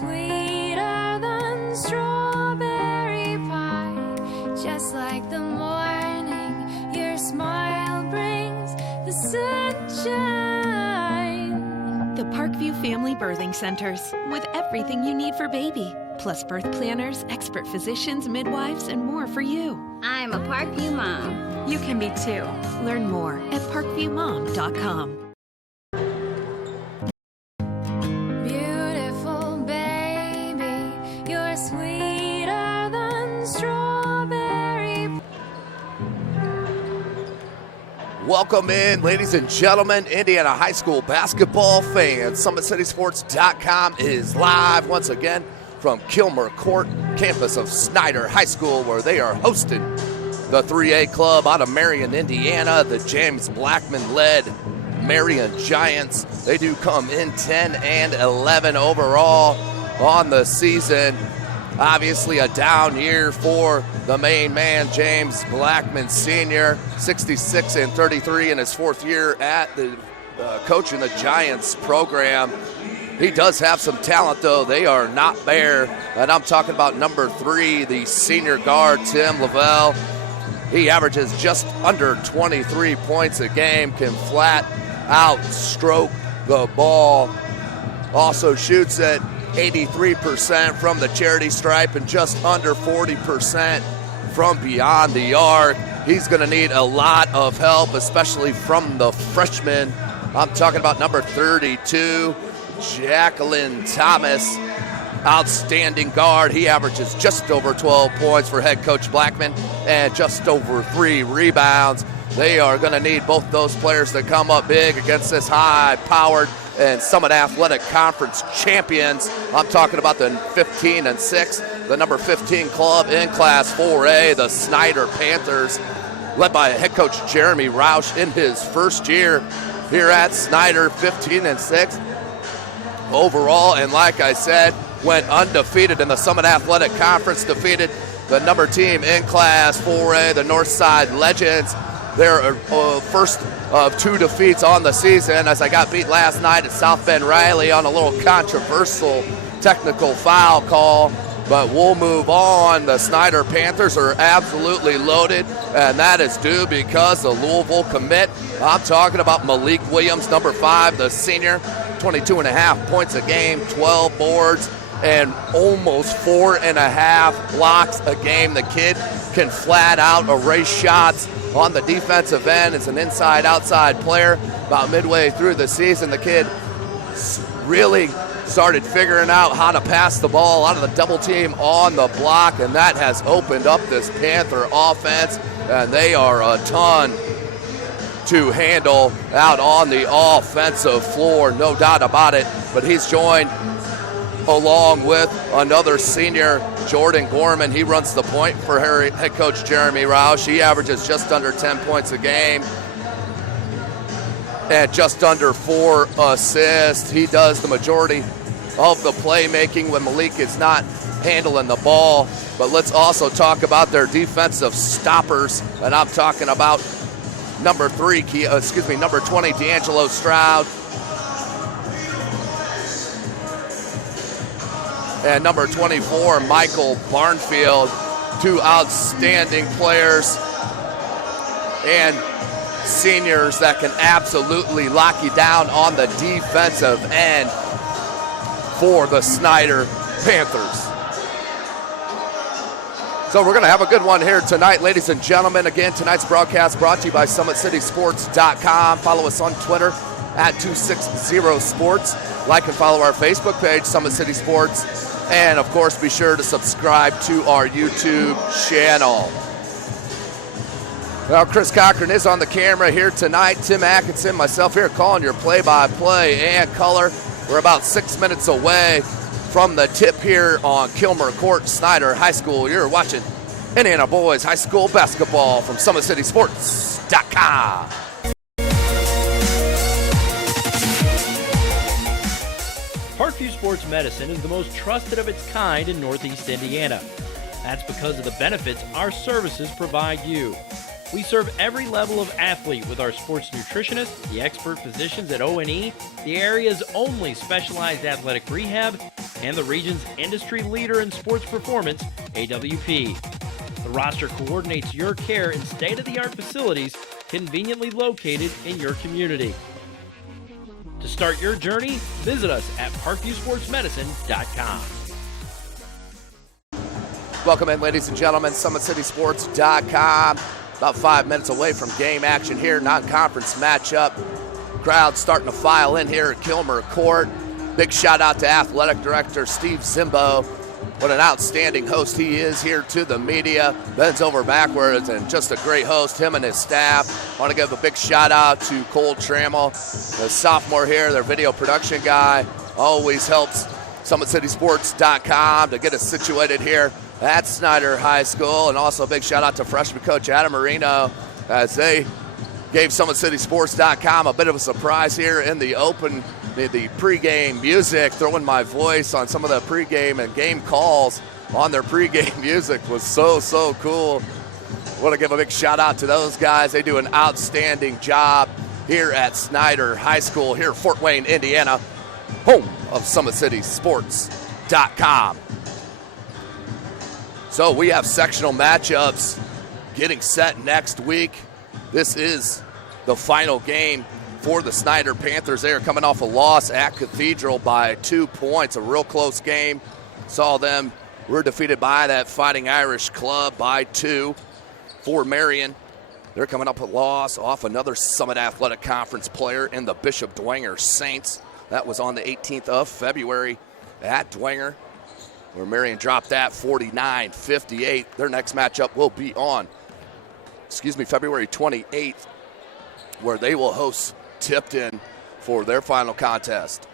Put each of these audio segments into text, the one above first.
sweeter than strawberry pie. Just like the morning, your smile brings the sunshine. The Parkview Family Birthing Centers, with everything you need for baby, plus birth planners, expert physicians, midwives, and more for you. I'm a Parkview mom. You can be too. Learn more at parkviewmom.com. Beautiful baby, you're sweeter than strawberry. Welcome in, ladies and gentlemen, Indiana high school basketball fans. SummitCitySports.com is live once again from Kilmer Court, campus of Snider High School, where they are hosting the 3A club out of Marion, Indiana, the James Blackman-led Marion Giants. They do come in 10-11 overall on the season. Obviously a down year for the main man, James Blackman Sr., 66-33 in his fourth year at the coaching the Giants program. He does have some talent, though. They are not bare. And I'm talking about number 3, the senior guard, Tim Lavelle. He averages just under 23 points a game, can flat out stroke the ball. Also shoots at 83% from the charity stripe and just under 40% from beyond the arc. He's going to need a lot of help, especially from the freshman. I'm talking about number 32, Jacqueline Thomas. Outstanding guard. He averages just over 12 points for head coach Blackman and just over 3 rebounds. They are going to need both those players to come up big against this high-powered and Summit Athletic Conference champions. I'm talking about the 15-6, the number 15 club in Class 4A, the Snider Panthers, led by head coach Jeremy Roush in his first year here at Snider, 15-6 overall. And like I said, went undefeated in the Summit Athletic Conference, defeated the number team in Class 4A, the Northside Legends. Their first of 2 defeats on the season, as I got beat last night at South Bend Riley on a little controversial technical foul call. But we'll move on. The Snider Panthers are absolutely loaded, and that is due because the Louisville commit. I'm talking about Malik Williams, number 5, the senior, 22.5 points a game, 12 boards, and almost 4.5 blocks a game. The kid can flat out erase shots on the defensive end. It's an inside-outside player. About midway through the season, the kid really started figuring out how to pass the ball out of the double team on the block, and that has opened up this Panther offense, and they are a ton to handle out on the offensive floor, no doubt about it. But he's joined along with another senior, Jordan Gorman. He runs the point for head coach Jeremy Roush. He averages just under 10 points a game and just under 4 assists. He does the majority of the playmaking when Malik is not handling the ball. But let's also talk about their defensive stoppers, and I'm talking about number 20, D'Angelo Stroud, and number 24, Michael Barnfield. 2 outstanding players and seniors that can absolutely lock you down on the defensive end for the Snider Panthers. So we're going to have a good one here tonight, ladies and gentlemen. Again, tonight's broadcast brought to you by SummitCitySports.com. Follow us on Twitter at 260sports. Like and follow our Facebook page, Summit City Sports. And, of course, be sure to subscribe to our YouTube channel. Well, Chris Cochran is on the camera here tonight. Tim Atkinson, myself here calling your play-by-play and color. We're about 6 minutes away from the tip here on Kilmer Court, Snider High School. You're watching Indiana Boys High School basketball from SummitCitySports.com. Parkview Sports Medicine is the most trusted of its kind in Northeast Indiana. That's because of the benefits our services provide you. We serve every level of athlete with our sports nutritionist, the expert physicians at O&E, the area's only specialized athletic rehab, and the region's industry leader in sports performance, AWP. The roster coordinates your care in state-of-the-art facilities conveniently located in your community. To start your journey, visit us at parkviewsportsmedicine.com. Welcome in, ladies and gentlemen, SummitCitySports.com. About 5 minutes away from game action here, non-conference matchup. Crowd starting to file in here at Kilmer Court. Big shout out to Athletic Director Steve Zimbo. What an outstanding host he is here to the media. Bends over backwards and just a great host, him and his staff. Want to give a big shout out to Cole Trammell, the sophomore here, their video production guy. Always helps SummitCitySports.com to get us situated here at Snider High School. And also a big shout out to freshman coach Adam Marino as they gave SummitCitySports.com a bit of a surprise here in the open. The pregame music, throwing my voice on some of the pregame and game calls on their pregame music was so cool. I want to give a big shout out to those guys. They do an outstanding job here at Snider High School here in Fort Wayne, Indiana, home of SummitCitySports.com. So we have sectional matchups getting set next week. This is the final game for the Snider Panthers. They are coming off a loss at Cathedral by 2 points, a real close game. Saw them were defeated by that Fighting Irish club by 2. For Marion, they're coming up a loss off another Summit Athletic Conference player in the Bishop Dwenger Saints. That was on the 18th of February at Dwenger, where Marion dropped that 49-58. Their next matchup will be on, February 28th, where they will host Tipton for their final contest.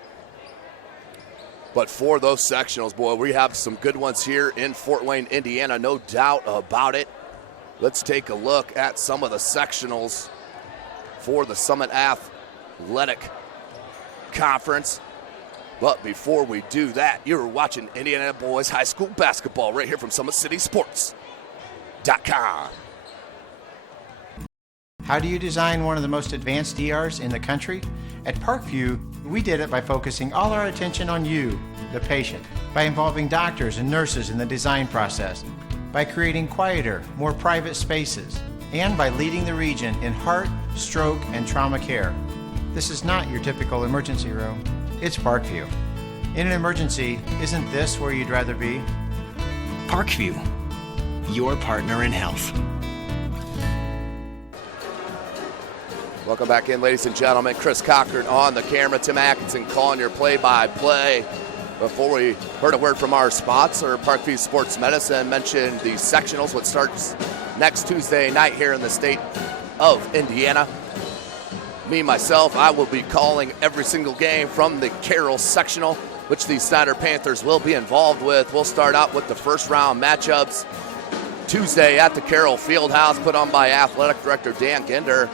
But for those sectionals, boy, we have some good ones here in Fort Wayne, Indiana, no doubt about it. Let's take a look at some of the sectionals for the Summit Athletic Conference. But before we do that, you're watching Indiana Boys High School basketball right here from SummitCitySports.com. How do you design one of the most advanced ERs in the country? At Parkview, we did it by focusing all our attention on you, the patient, by involving doctors and nurses in the design process, by creating quieter, more private spaces, and by leading the region in heart, stroke, and trauma care. This is not your typical emergency room. It's Parkview. In an emergency, isn't this where you'd rather be? Parkview, your partner in health. Welcome back in, ladies and gentlemen. Chris Cochran on the camera. Tim Atkinson calling your play-by-play. Before we heard a word from our sponsor, Parkview Sports Medicine, mentioned the sectionals, which starts next Tuesday night here in the state of Indiana. Me, myself, I will be calling every single game from the Carroll sectional, which the Snider Panthers will be involved with. We'll start out with the first round matchups Tuesday at the Carroll Fieldhouse, put on by Athletic Director Dan Ginder.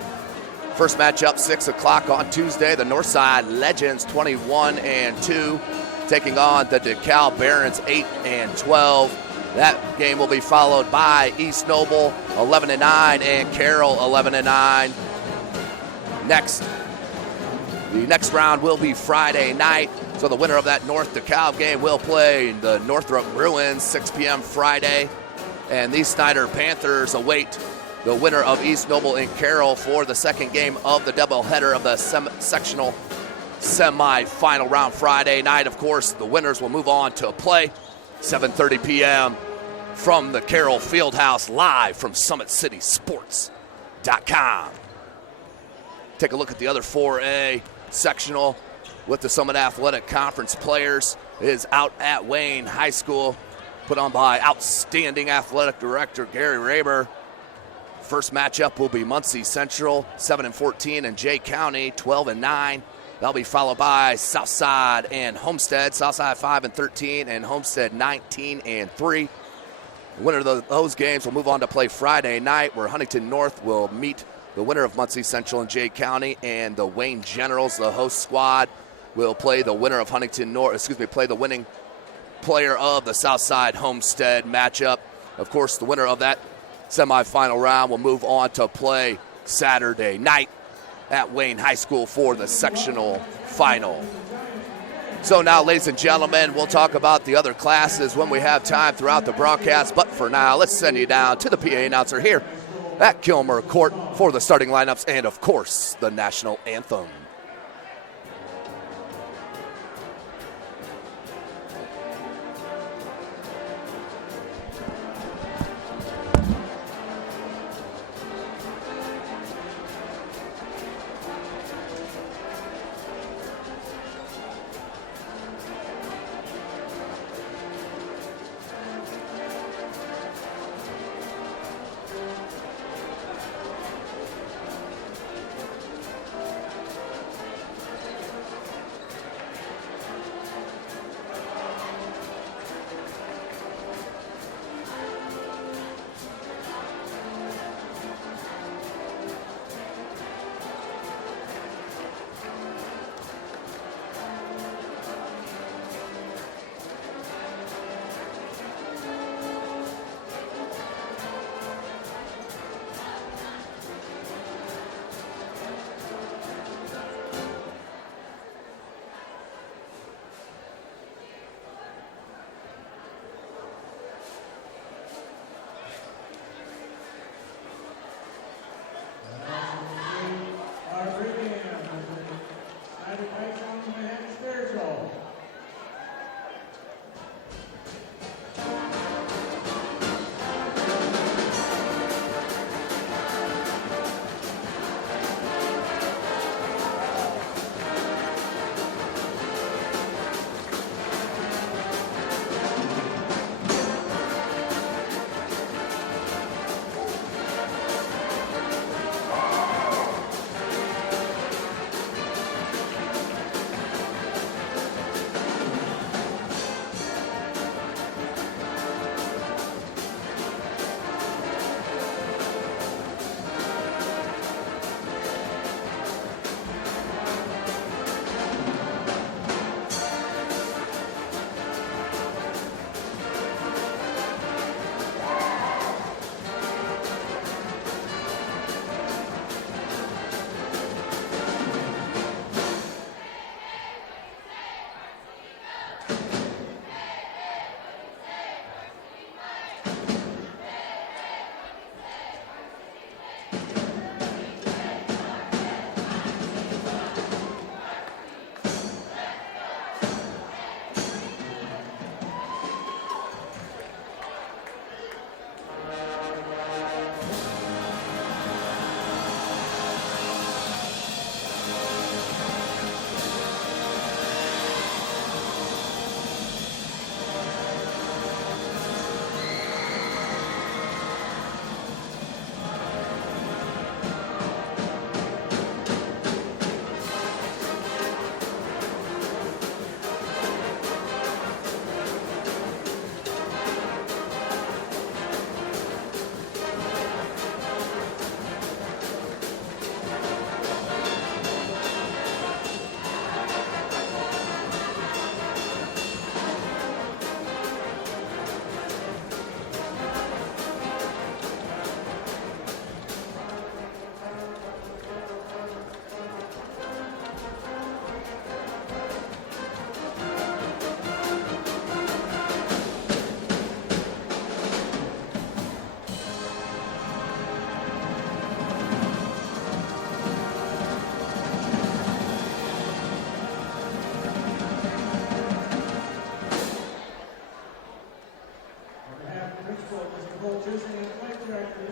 First matchup, 6 o'clock on Tuesday. The Northside Legends, 21-2, taking on the DeKalb Barons, 8-12. That game will be followed by East Noble, 11-9, and Carroll, 11-9. The next round will be Friday night. So the winner of that North DeKalb game will play the Northrop Bruins, 6 p.m. Friday. And these Snider Panthers await the winner of East Noble and Carroll for the second game of the doubleheader of the sectional semi-final round Friday night. Of course, the winners will move on to play 7:30 p.m. from the Carroll Fieldhouse, live from SummitCitySports.com. Take a look at the other 4A sectional with the Summit Athletic Conference players. It is out at Wayne High School, put on by outstanding athletic director Gary Raber. First matchup will be Muncie Central, 7-14, and Jay County, 12-9. That'll be followed by Southside and Homestead. Southside 5-13 and Homestead 19-3. The winner of those games will move on to play Friday night, where Huntington North will meet the winner of Muncie Central and Jay County, and the Wayne Generals, the host squad, will play the winner of Huntington North. Play the winning player of the Southside Homestead matchup. Of course, the winner of that Semifinal round will move on to play Saturday night at Wayne High School for the sectional final. So now, ladies and gentlemen, we'll talk about the other classes when we have time throughout the broadcast. But for now, let's send you down to the PA announcer here at Kilmer Court for the starting lineups and, of course, the national anthem.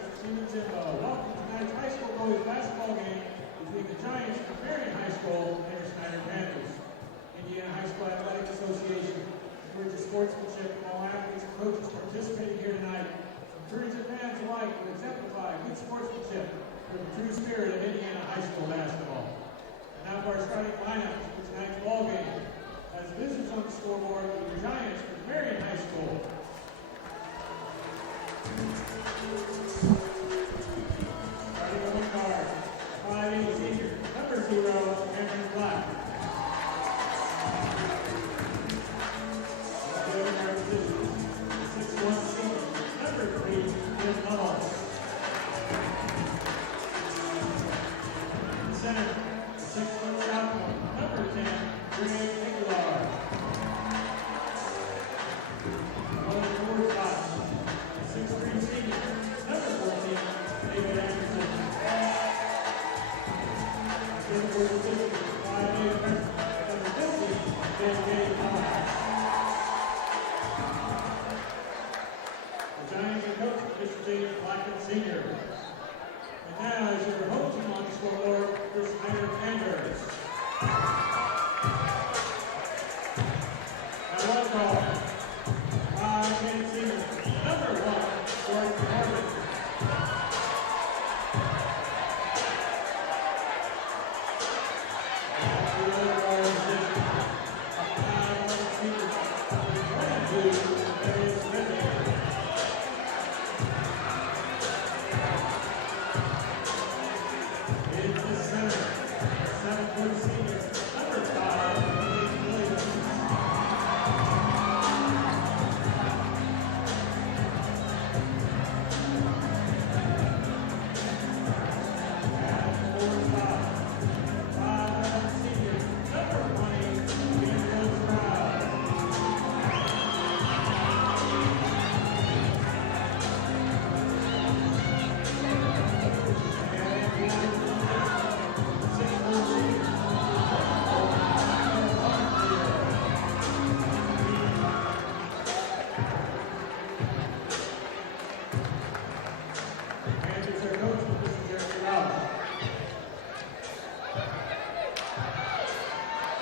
Welcome to tonight's high school boys basketball game between the Giants and Marion High School and the Snider Panthers. Indiana High School Athletic Association encourages sportsmanship from all athletes and coaches participating here tonight. Encourages fans alike to exemplify good sportsmanship for the true spirit of Indiana High School basketball. And now for our starting lineup for tonight's ball game. As visitors on the scoreboard with the Giants from Marion High School. Starting on the card, 5'8" senior, number 0, Cameron Black. The other card positions, 6'1" senior, number 3, Tim Huddle. first call. 5-minute senior, number 1, Jordan Gorman.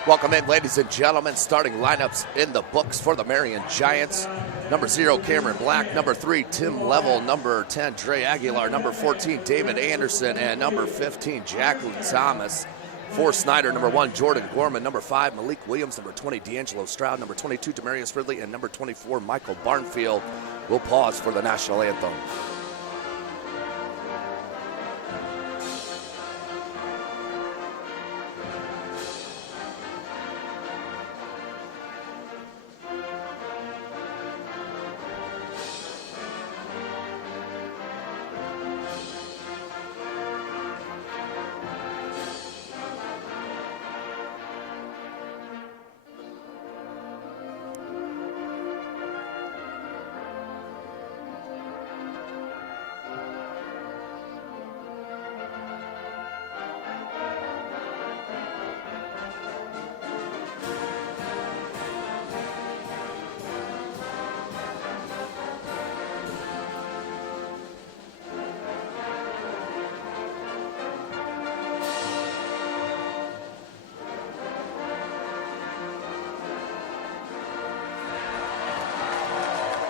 Welcome in, ladies and gentlemen. Starting lineups in the books for the Marion Giants. Number 0, Cameron Black. Number 3, Tim Level. Number 10, Dre Aguilar. Number 14, David Anderson. And number 15, Jacqueline Thomas. For Snider, number 1, Jordan Gorman. Number 5, Malik Williams. Number 20, D'Angelo Stroud. Number 22, Demarius Ridley. And number 24, Michael Barnfield. We'll pause for the national anthem.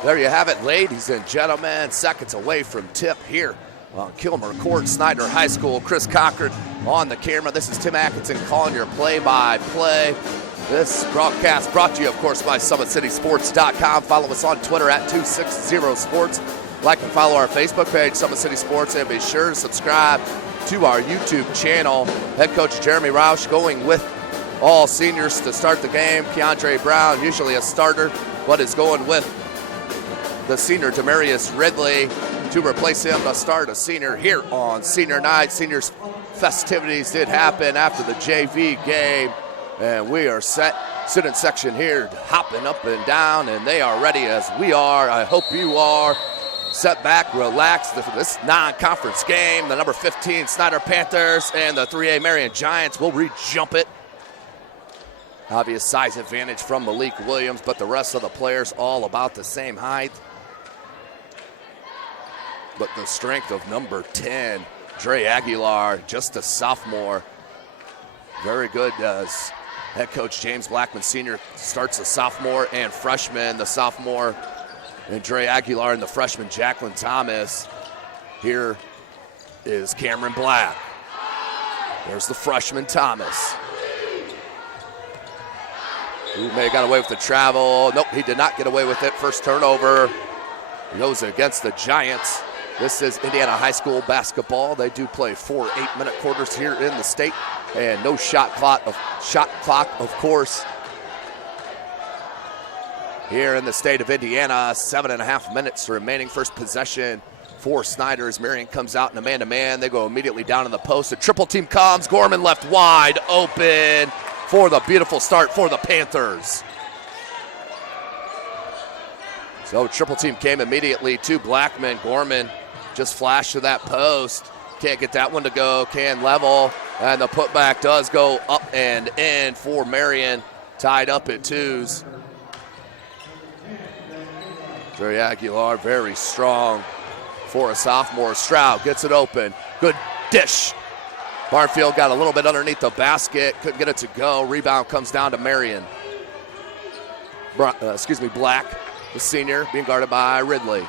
There you have it, ladies and gentlemen. Seconds away from tip here on Kilmer Court, Snider High School. Chris Cochran on the camera. This is Tim Atkinson calling your play-by-play. This broadcast brought to you, of course, by SummitCitySports.com. Follow us on Twitter at 260sports. Like and follow our Facebook page, Summit City Sports, and be sure to subscribe to our YouTube channel. Head coach Jeremy Roush going with all seniors to start the game. Keandre Brown, usually a starter, but is going with the senior Demarius Ridley to replace him to start a senior here on senior night. Seniors festivities did happen after the JV game, and we are set. Student section here hopping up and down, and they are ready as we are. I hope you are. Set back, relax. This non-conference game, the number 15 Snider Panthers and the 3A Marion Giants will re-jump it. Obvious size advantage from Malik Williams, but the rest of the players all about the same height. But the strength of number 10, Dre Aguilar, just a sophomore. Very good as head coach James Blackman Sr. starts a sophomore and freshman. The sophomore and Dre Aguilar and the freshman Jacqueline Thomas. Here is Cameron Black. There's the freshman Thomas. Who may have got away with the travel. Nope, he did not get away with it. First turnover goes against the Giants. This is Indiana High School basketball. They do play 4 8-minute quarters here in the state, and no shot clock, of course. Here in the state of Indiana, 7.5 minutes remaining. First possession for Snider as Marion comes out in a man-to-man. They go immediately down in the post. A triple team comes. Gorman left wide open for the beautiful start for the Panthers. So triple team came immediately to Blackman. Gorman just flashed to that post. Can't get that one to go. Can level. And the putback does go up and in for Marion. Tied up at 2s. Dre Aguilar, very strong for a sophomore. Stroud gets it open. Good dish. Barnfield got a little bit underneath the basket. Couldn't get it to go. Rebound comes down to Marion. Black, the senior, being guarded by Ridley.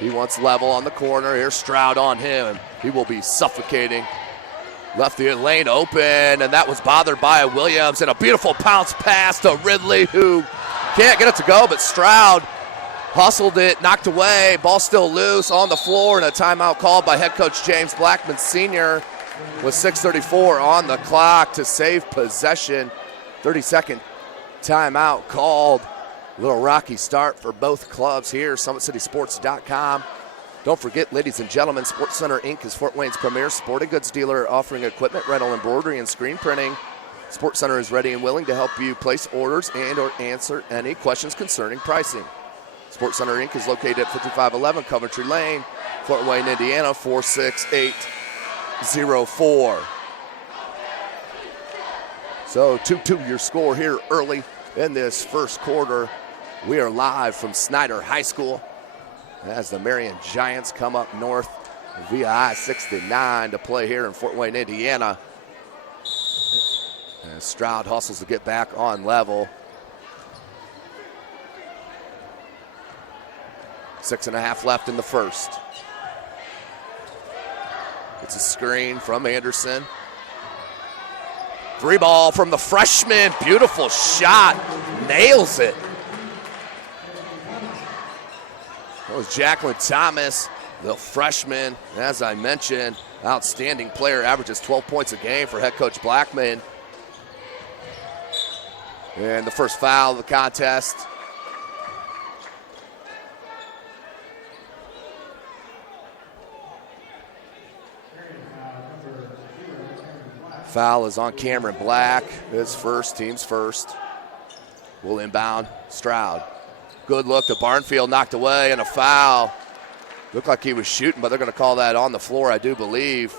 He wants level on the corner. Here's Stroud on him. He will be suffocating. Left the lane open, and that was bothered by Williams. And a beautiful bounce pass to Ridley, who can't get it to go, but Stroud hustled it, knocked away. Ball still loose on the floor, and a timeout called by head coach James Blackman Sr. with 6:34 on the clock to save possession. 30-second timeout called. A little rocky start for both clubs here. SummitCitySports.com. Don't forget, ladies and gentlemen, Sports Center Inc. is Fort Wayne's premier sporting goods dealer offering equipment, rental, embroidery, and screen printing. Sports Center is ready and willing to help you place orders and or answer any questions concerning pricing. Sports Center Inc. is located at 5511 Coventry Lane, Fort Wayne, Indiana, 46804. So 2-2 your score here early in this first quarter. We are live from Snider High School as the Marion Giants come up north via I-69 to play here in Fort Wayne, Indiana. And Stroud hustles to get back on level. 6.5 left in the first. It's a screen from Anderson. 3 ball from the freshman. Beautiful shot. Nails it. That was Jacqueline Thomas, the freshman. As I mentioned, outstanding player, averages 12 points a game for head coach Blackman. And the first foul of the contest. Foul is on Cameron Black. His first, team's first. Will inbound Stroud. Good look to Barnfield, knocked away, and a foul. Looked like he was shooting, but they're going to call that on the floor, I do believe.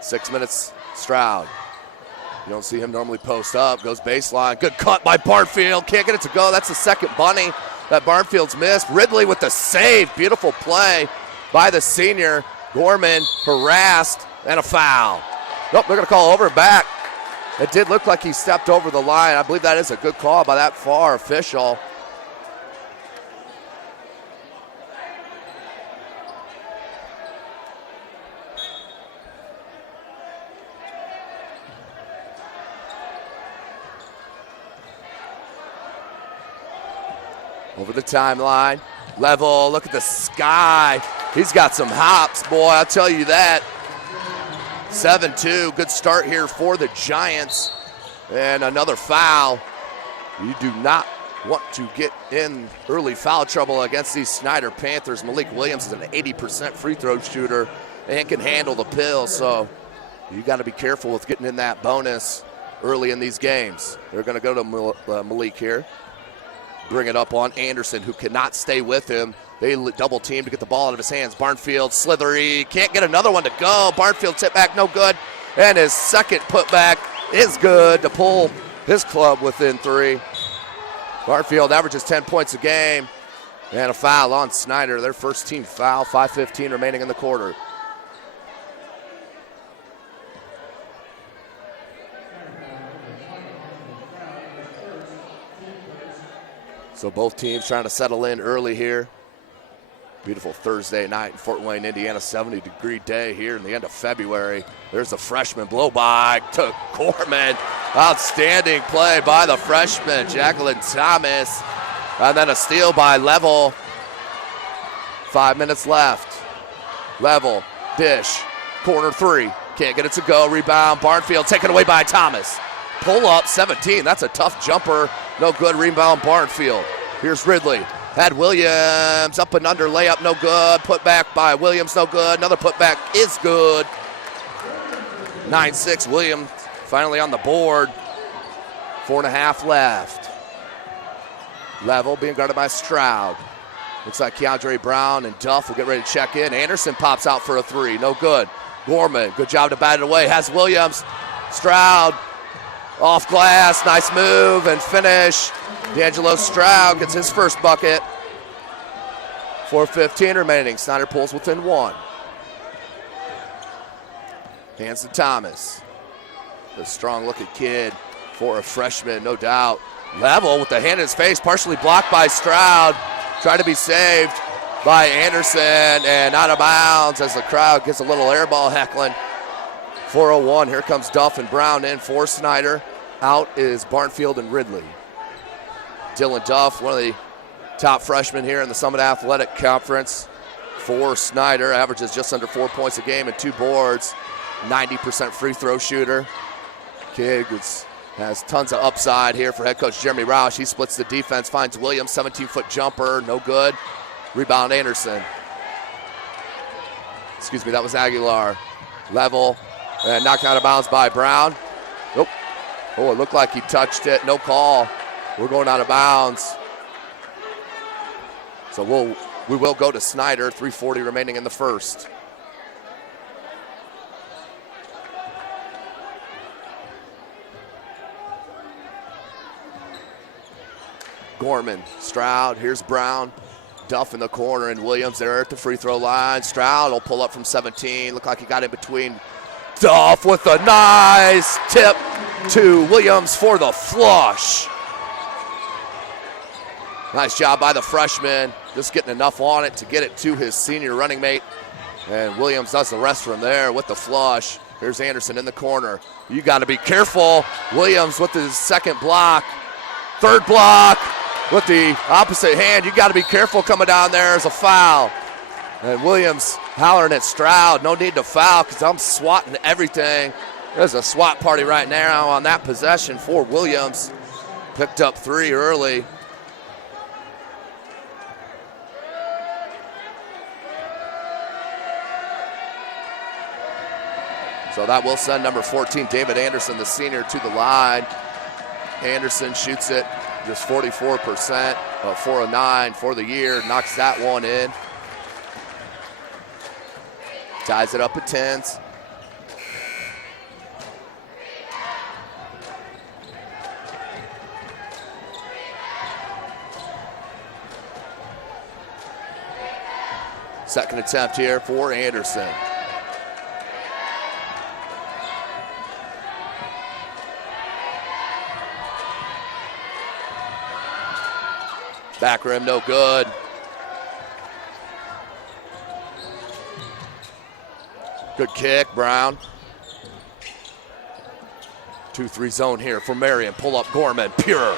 Six minutes, Stroud. You don't see him normally post up, goes baseline. Good cut by Barnfield, can't get it to go. That's the second bunny that Barnfield's missed. Ridley with the save, beautiful play by the senior. Gorman harassed, and a foul. Nope, they're gonna call over and back. It did look like he stepped over the line. I believe that is a good call by that far official. Over the timeline, level, look at the sky. He's got some hops, boy, I'll tell you that. 7-2, good start here for the Giants. And another foul. You do not want to get in early foul trouble against these Snider Panthers. Malik Williams is an 80% free throw shooter and can handle the pill, so you got to be careful with getting in that bonus early in these games. They're going to go to Malik here. Bring it up on Anderson, who cannot stay with him. They double team to get the ball out of his hands. Barnfield, slithery, can't get another one to go. Barnfield tip back, no good. And his second putback is good to pull his club within 3. Barnfield averages 10 points a game. And a foul on Snider, their first team foul, 5:15 remaining in the quarter. So both teams trying to settle in early here. Beautiful Thursday night in Fort Wayne, Indiana, 70-degree day here in the end of February. There's the freshman blow by to Gorman. Outstanding play by the freshman, Jacqueline Thomas. And then a steal by Level. 5 minutes left. Level, dish, corner 3. Can't get it to go, rebound, Barnfield taken away by Thomas. Pull up, 17, that's a tough jumper. No good, rebound Barnfield. Here's Ridley. Had Williams up and under, layup no good. Put back by Williams, no good. Another putback is good. 9-6, Williams finally on the board. 4.5 left. Level being guarded by Stroud. Looks like Keandre Brown and Duff will get ready to check in. Anderson pops out for a 3, no good. Gorman, good job to bat it away. Has Williams. Stroud Off glass, nice move and finish. D'Angelo Stroud gets his first bucket. 4:15 remaining. Snider pulls within 1. Hands to Thomas. The strong-looking kid for a freshman, no doubt. Level with the hand in his face, partially blocked by Stroud. Trying to be saved by Anderson and out of bounds as the crowd gets a little air ball heckling. 4:01, here comes Duff and Brown in for Snider. Out is Barnfield and Ridley. Dylan Duff, one of the top freshmen here in the Summit Athletic Conference for Snider, averages just under 4 points a game and 2 boards. 90% free throw shooter. Kid has tons of upside here for head coach Jeremy Roush. He splits the defense, finds Williams, 17-foot jumper, no good. Rebound Anderson. Excuse me, that was Aguilar. Level, and knocked out of bounds by Brown. Nope. Oh, it looked like he touched it. No call. We're going out of bounds. So we will go to Snider. 3:40 remaining in the first. Gorman, Stroud, here's Brown. Duff in the corner and Williams there at the free throw line. Stroud will pull up from 17. Looked like he got in between. Duff with a nice tip to Williams for the flush. Nice job by the freshman, just getting enough on it to get it to his senior running mate. And Williams does the rest from there with the flush. Here's Anderson in the corner. You got to be careful. Williams with his second block. Third block with the opposite hand. You got to be careful coming down there as a foul. And Williams hollering at Stroud, no need to foul because I'm swatting everything. There's a SWAT party right now on that possession for Williams. Picked up 3 early. So that will send number 14, David Anderson, the senior, to the line. Anderson shoots it just 44%, 4 of 9 for the year, knocks that one in. Ties it up at 10s. Second attempt here for Anderson. Back rim, no good. Good kick, Brown. 2-3 zone here for Marion. Pull up Gorman, pure.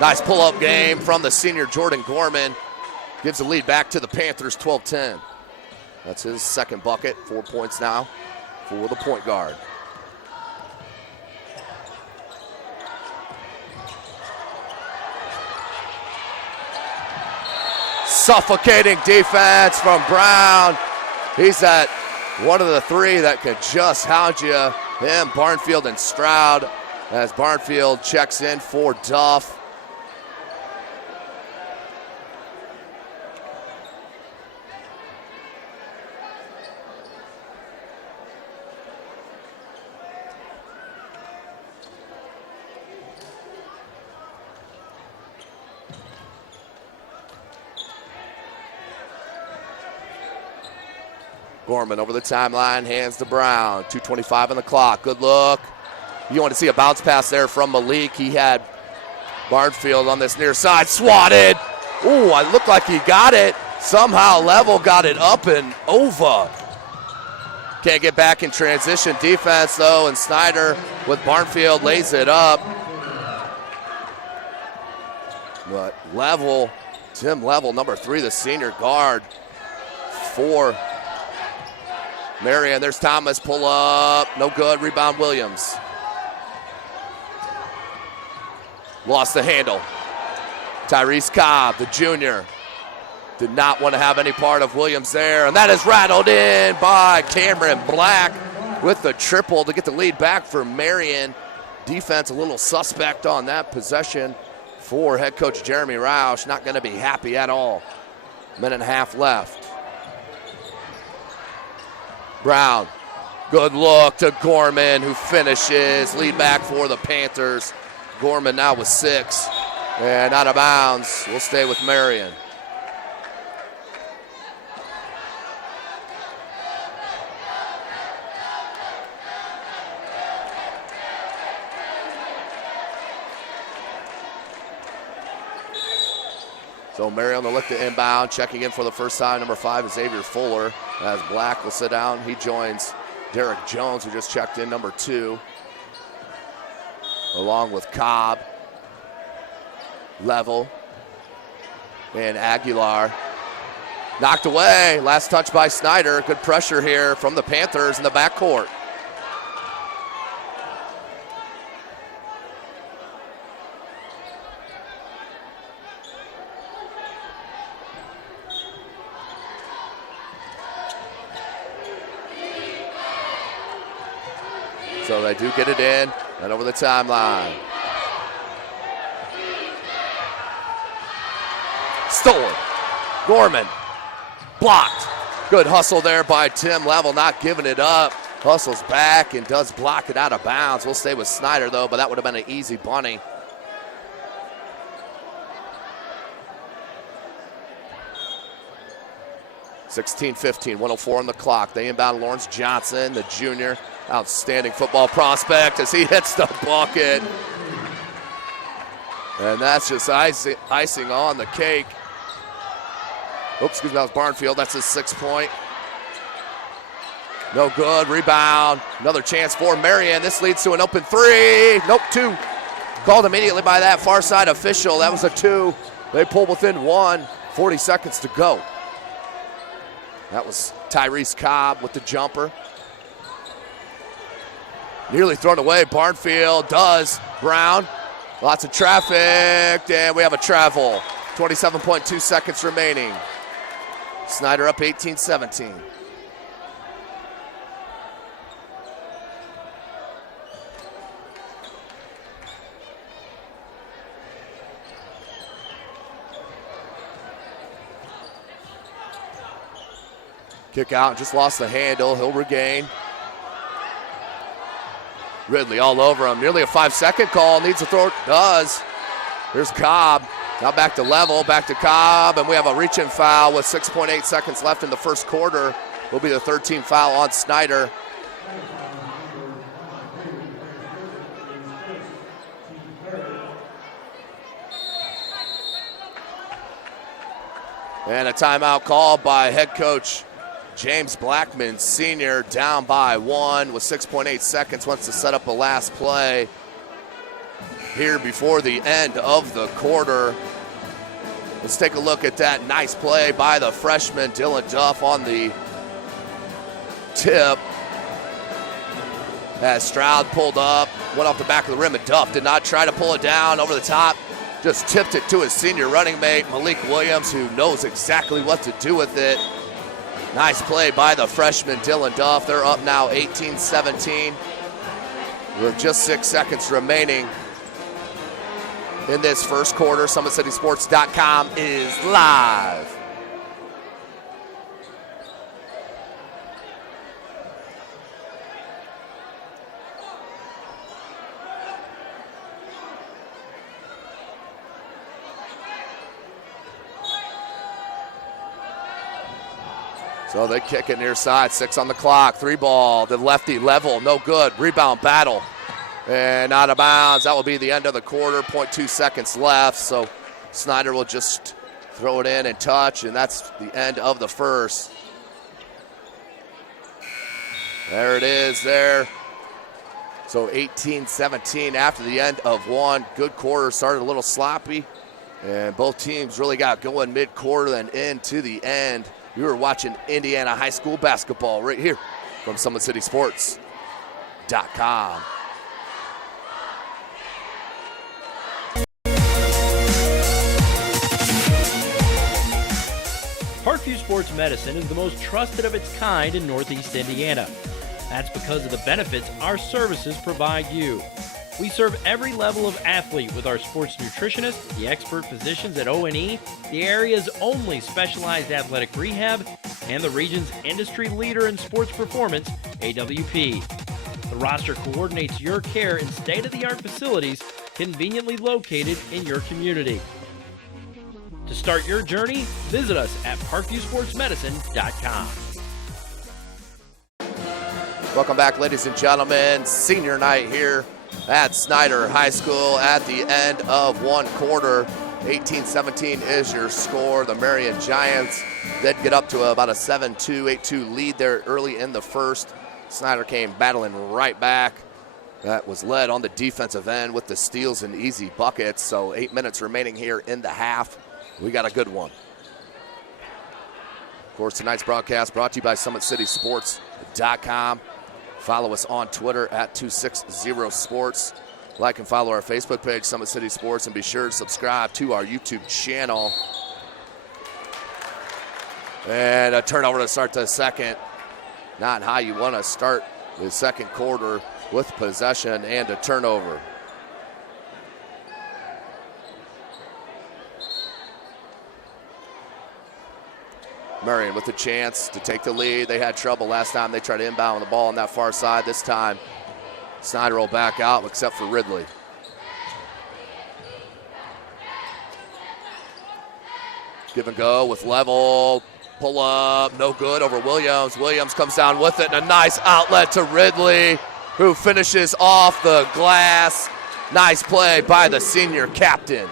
Nice pull-up game from the senior Jordan Gorman. Gives the lead back to the Panthers, 12-10. That's his second bucket, 4 points now for the point guard. Suffocating defense from Brown. He's at one of the 3 that could just hound you. Him, Barnfield, and Stroud as Barnfield checks in for Duff. Gorman over the timeline, hands to Brown. 2:25 on the clock. Good look. You want to see a bounce pass there from Malik. He had Barnfield on this near side. Swatted. Ooh, it looked like he got it. Somehow Level got it up and over. Can't get back in transition defense, though, and Snider with Barnfield lays it up. But Level, Tim Level, number 3, the senior guard for Marion. There's Thomas, pull up, no good, rebound Williams. Lost the handle. Tyrese Cobb, the junior, did not want to have any part of Williams there, and that is rattled in by Cameron Black with the triple to get the lead back for Marion. Defense a little suspect on that possession for head coach Jeremy Roush. Not going to be happy at all. Minute and a half left. Brown Good look to Gorman, who finishes. Lead back for the Panthers. Gorman now with 6. And out of bounds. We'll stay with Marion. So Marion will look to inbound, checking in for the first time. Number 5 is Xavier Fuller. As Black will sit down, he joins Derek Jones, who just checked in, number 2. Along with Cobb, Level, and Aguilar. Knocked away. Last touch by Snider. Good pressure here from the Panthers in the backcourt. So they do get it in and over the timeline. Stolen. Gorman. Blocked. Good hustle there by Tim Level, not giving it up. Hustles back and does block it out of bounds. We'll stay with Snider, though, but that would have been an easy bunny. (16-15), 1:04 on the clock. They inbound Lawrence Johnson, the junior. Outstanding football prospect as he hits the bucket. And that's just icing on the cake. Oops, excuse me, that was Barnfield. That's his 6th point. No good. Rebound. Another chance for Marion. This leads to an open 3. Nope, 2. Called immediately by that far side official. That was a 2. They pull within 1. 40 seconds to go. That was Tyrese Cobb with the jumper. Nearly thrown away. Barnfield does. Brown. Lots of traffic. And we have a travel. 27.2 seconds remaining. Snider up 18-17. Kick out, just lost the handle. He'll regain. Ridley all over him. Nearly a 5-second call. Needs to throw. Does. Here's Cobb. Now back to Level, back to Cobb, and we have a reach-in foul with 6.8 seconds left in the first quarter. Will be the 13th foul on Snider. And a timeout called by head coach James Blackman, senior, down by 1 with 6.8 seconds. Wants to set up a last play here before the end of the quarter. Let's take a look at that nice play by the freshman Dylan Duff on the tip. As Stroud pulled up, went off the back of the rim, and Duff did not try to pull it down over the top. Just tipped it to his senior running mate, Malik Williams, who knows exactly what to do with it. Nice play by the freshman Dylan Duff. They're up now 18-17 with just 6 seconds remaining in this first quarter. SummitCitySports.com is live. So they kick it near side, 6 on the clock, 3 ball, the lefty Level, no good, rebound battle, and out of bounds. That will be the end of the quarter, 0.2 seconds left, so Snider will just throw it in and touch, and that's the end of the first. There it is there. So 18-17 after the end of one. Good quarter, started a little sloppy, and both teams really got going mid-quarter and into the end. You were watching Indiana high school basketball right here from SummitCitySports.com. Parkview Sports Medicine is the most trusted of its kind in Northeast Indiana. That's because of the benefits our services provide you. We serve every level of athlete with our sports nutritionists, the expert physicians at O&E, the area's only specialized athletic rehab, and the region's industry leader in sports performance, AWP. The roster coordinates your care in state-of-the-art facilities conveniently located in your community. To start your journey, visit us at parkviewsportsmedicine.com. Welcome back, ladies and gentlemen. Senior night here at Snider High School at the end of one quarter. 18-17 is your score. The Marion Giants did get up to about a 7-2, 8-2 lead there early in the first. Snider came battling right back. That was led on the defensive end with the steals and easy buckets. So 8 minutes remaining here in the half. We got a good one. Of course, tonight's broadcast brought to you by SummitCitySports.com. Follow us on Twitter at 260sports. Like and follow our Facebook page, Summit City Sports, and be sure to subscribe to our YouTube channel. And a turnover to start the second. Not how you want to start the second quarter with possession and a turnover. Marion with a chance to take the lead. They had trouble last time they tried to inbound the ball on that far side. This time, Snider will back out except for Ridley. Give and go with Level. Pull up, no good over Williams. Williams comes down with it, and a nice outlet to Ridley, who finishes off the glass. Nice play by the senior captain.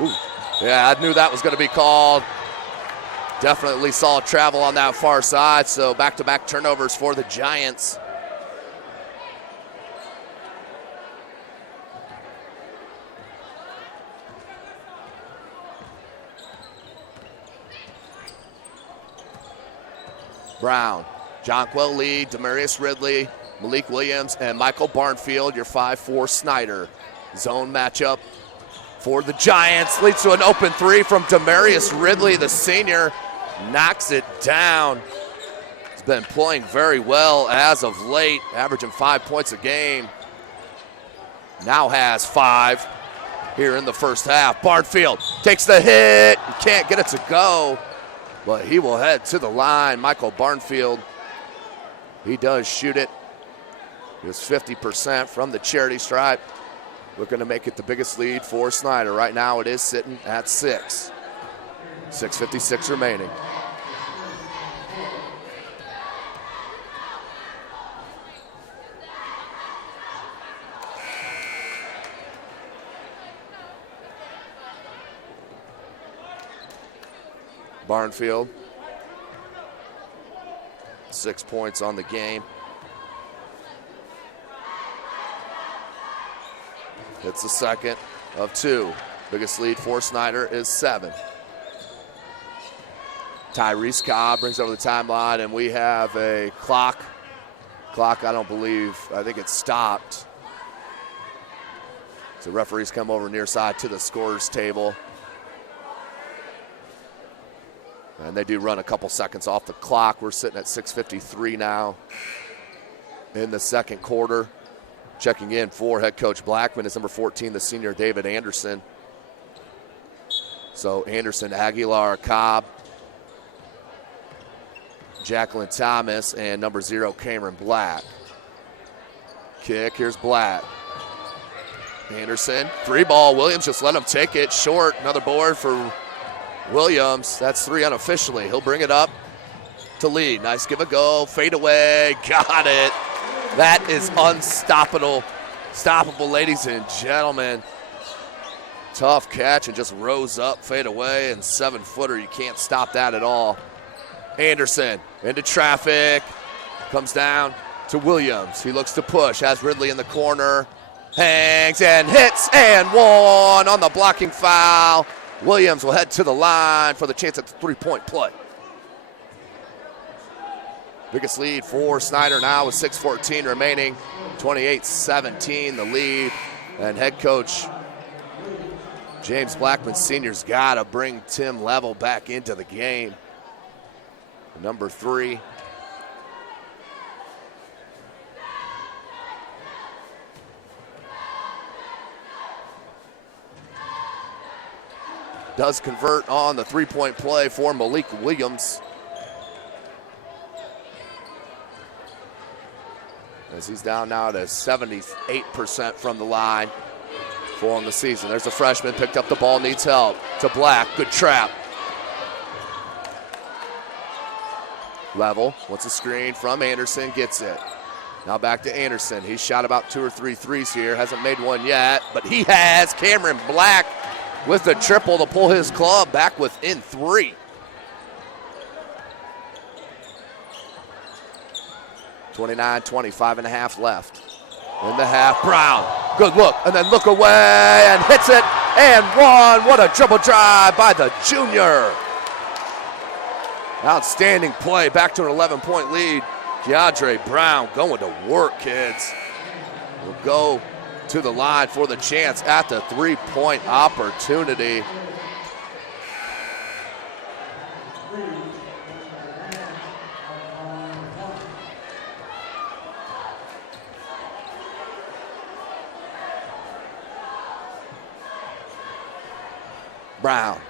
Ooh. Yeah, I knew that was going to be called. Definitely saw travel on that far side, so back-to-back turnovers for the Giants. Brown, Jonquil Lee, Demarius Ridley, Malik Williams, and Michael Barnfield, your 5-4 Snider. Zone matchup for the Giants. Leads to an open three from Demarius Ridley, the senior. Knocks it down. He's been playing very well as of late, averaging 5 points a game. Now has 5 here in the first half. Barnfield takes the hit. Can't get it to go, but he will head to the line. Michael Barnfield, he does shoot it. He was 50% from the charity stripe. Looking to make it the biggest lead for Snider. Right now it is sitting at 6. 6:56 remaining. Barnfield, 6 points on the game. It's the second of 2. Biggest lead for Snider is 7. Tyrese Cobb brings over the timeline, and we have a clock. I think it's stopped. So referees come over near side to the scorers table. And they do run a couple seconds off the clock. We're sitting at 6:53 now in the second quarter. Checking in for head coach Blackman is number 14, the senior David Anderson. So Anderson, Aguilar, Cobb, Jacqueline Thomas, and number 0, Cameron Black. Kick, here's Black. Anderson, 3-ball, Williams just let him take it short. Another board for Williams. That's 3 unofficially. He'll bring it up to Lee. Nice give a go, fade away, got it. That is unstoppable, ladies and gentlemen. Tough catch and just rose up, fade away, and 7-footer. You can't stop that at all. Anderson into traffic, comes down to Williams. He looks to push, has Ridley in the corner, hangs and hits and one on the blocking foul. Williams will head to the line for the chance at the 3-point play. Biggest lead for Snider now with 6:14 remaining, 28-17 the lead. And head coach James Blackman Sr.'s got to bring Tim Level back into the game. Number 3. does convert on the three-point play for Malik Williams. As he's down now to 78% from the line for him the season. There's a freshman, picked up the ball, needs help. To Black, good trap. Level, wants a screen from Anderson, gets it. Now back to Anderson. He's shot about 2 or 3 threes here, hasn't made one yet, but he has. Cameron Black with the triple to pull his club back within 3. 29-20, 5.5 left in the half. Brown, good look, and then look away and hits it, and one. What a dribble drive by the junior. Outstanding play, back to an 11-point lead. Keandre Brown going to work, kids. Will go to the line for the chance at the three-point opportunity. Brown,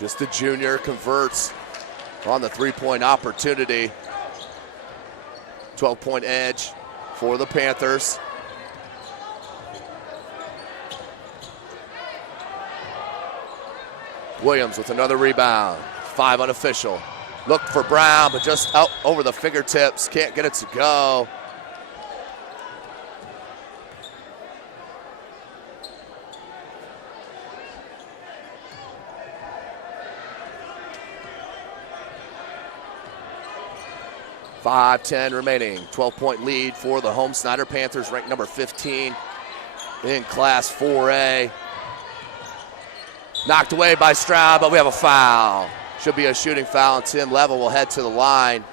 just a junior, converts on the three-point opportunity. 12-point edge for the Panthers. Williams with another rebound. 5 unofficial. Looked for Brown, but just out over the fingertips. Can't get it to go. .5:10 remaining. 12-point lead for the home Snider Panthers, ranked number 15 in Class 4A. Knocked away by Stroud, but we have a foul. Should be a shooting foul, and Tim Level will head to the line.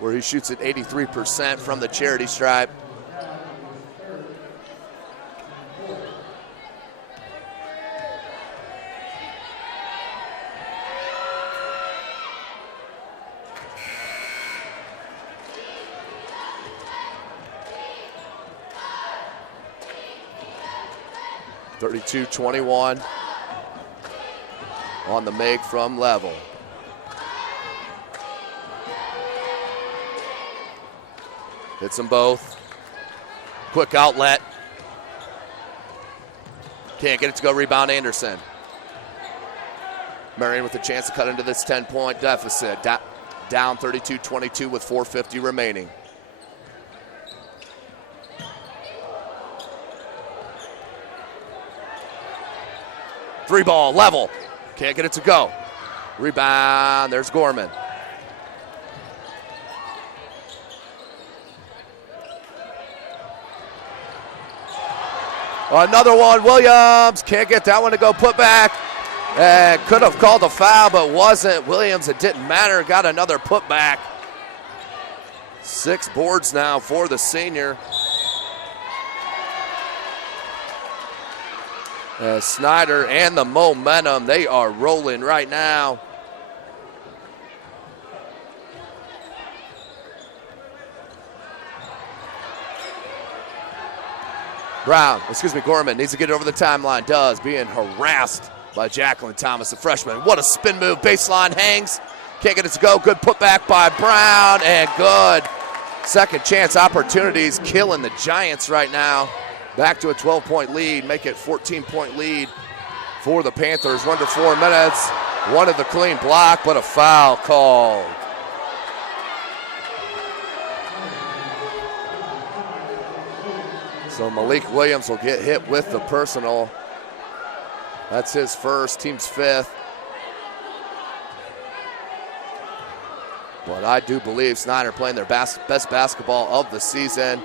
Where he shoots at 83% from the charity stripe. .22-21 on the make from Level. Hits them both. Quick outlet. Can't get it to go. Rebound Anderson. Marion with a chance to cut into this 10-point deficit. Down 32-22 with 4:50 remaining. Three ball, Level. Can't get it to go. Rebound, there's Gorman. Another one, Williams. Can't get that one to go. Put back. And could have called a foul, but wasn't. Williams, it didn't matter. Got another putback. 6 boards now for the senior. Snider and the momentum, they are rolling right now. Gorman needs to get it over the timeline. Does, being harassed by Jacqueline Thomas, the freshman. What a spin move, baseline hangs. Can't get it to go. Good putback by Brown, and good second chance opportunities killing the Giants right now. Back to a 12-point lead, make it 14-point lead for the Panthers. Under 4 minutes. Wanted the clean block, but a foul called. So Malik Williams will get hit with the personal. That's his first, team's 5th. But I do believe Snider playing their best basketball of the season.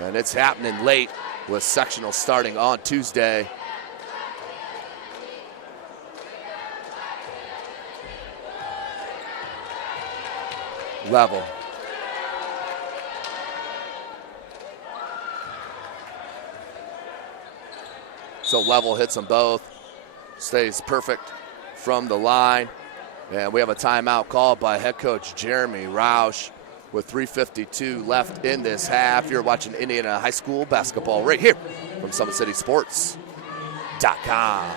And it's happening late with sectional starting on Tuesday. Level. So Level hits them both. Stays perfect from the line. And we have a timeout called by head coach Jeremy Roush. with 3:52 left in this half. You're watching Indiana High School basketball right here from SummitCitySports.com.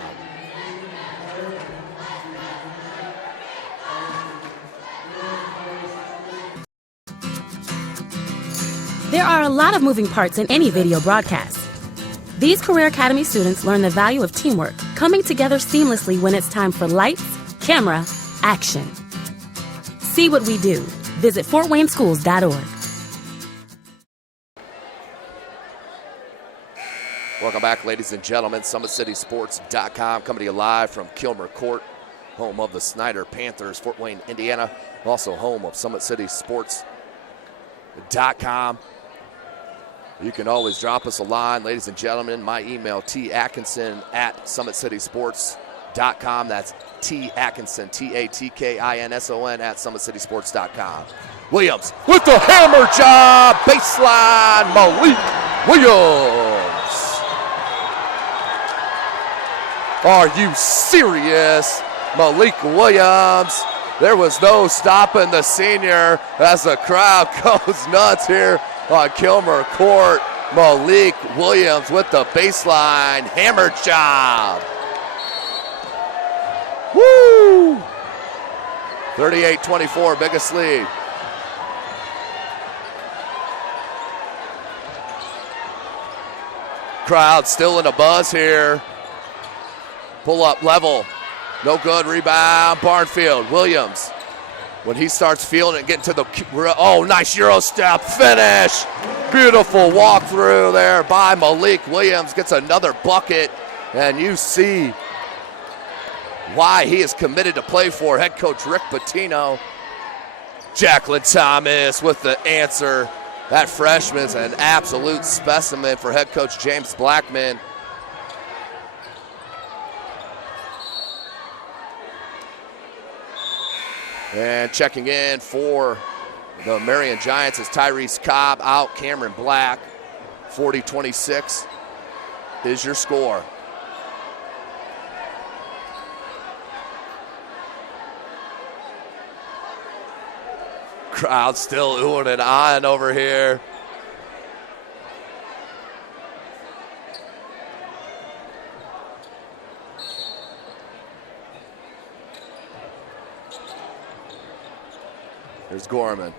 There are a lot of moving parts in any video broadcast. These Career Academy students learn the value of teamwork, coming together seamlessly when it's time for lights, camera, action. See what we do. Visit FortWayneSchools.org. Welcome back, ladies and gentlemen. SummitCitySports.com coming to you live from Kilmer Court, home of the Snider Panthers, Fort Wayne, Indiana. Also home of SummitCitySports.com. You can always drop us a line, ladies and gentlemen. My email, tatkinson@SummitCitySports.com. That's T Atkinson, TATKINSON @SummitCitySports.com. Williams with the hammer job, baseline, Malik Williams. Are you serious? Malik Williams. There was no stopping the senior as the crowd goes nuts here on Kilmer Court. Malik Williams with the baseline hammer job. Woo! 38-24, biggest lead. Crowd still in a buzz here. Pull up level. No good. Rebound. Barnfield. Williams. When he starts feeling it, getting to the, oh, nice Euro step finish. Beautiful walkthrough there by Malik Williams. Gets another bucket, and you see why he is committed to play for head coach Rick Pitino. Jacqueline Thomas with the answer. That freshman's an absolute specimen for head coach James Blackman. And checking in for the Marion Giants is Tyrese Cobb out, Cameron Black. 40-26 is your score. Crowd still oohing and eyeing over here. Here's Gorman.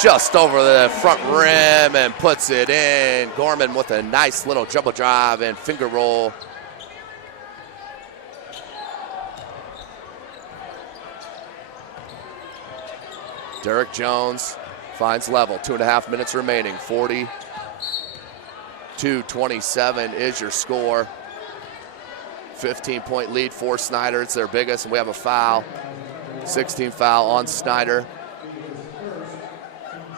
Just over the front rim and puts it in. Gorman with a nice little dribble drive and finger roll. Derek Jones finds level. 2.5 minutes remaining. 40-27 is your score. 15-point lead for Snider. It's their biggest, and we have a foul. 16 foul on Snider.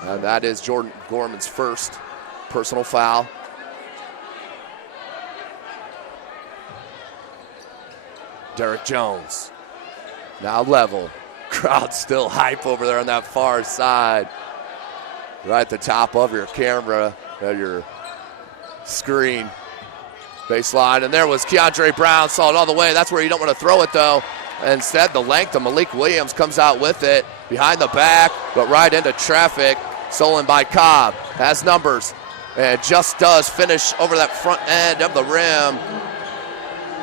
And that is Jordan Gorman's first personal foul. Derek Jones. Now level. Crowd still hype over there on that far side. Right at the top of your camera, your screen. Baseline, and there was Keandre Brown, saw it all the way. That's where you don't want to throw it, though. Instead, the length of Malik Williams comes out with it, behind the back, but right into traffic. Stolen by Cobb, has numbers, and just does finish over that front end of the rim.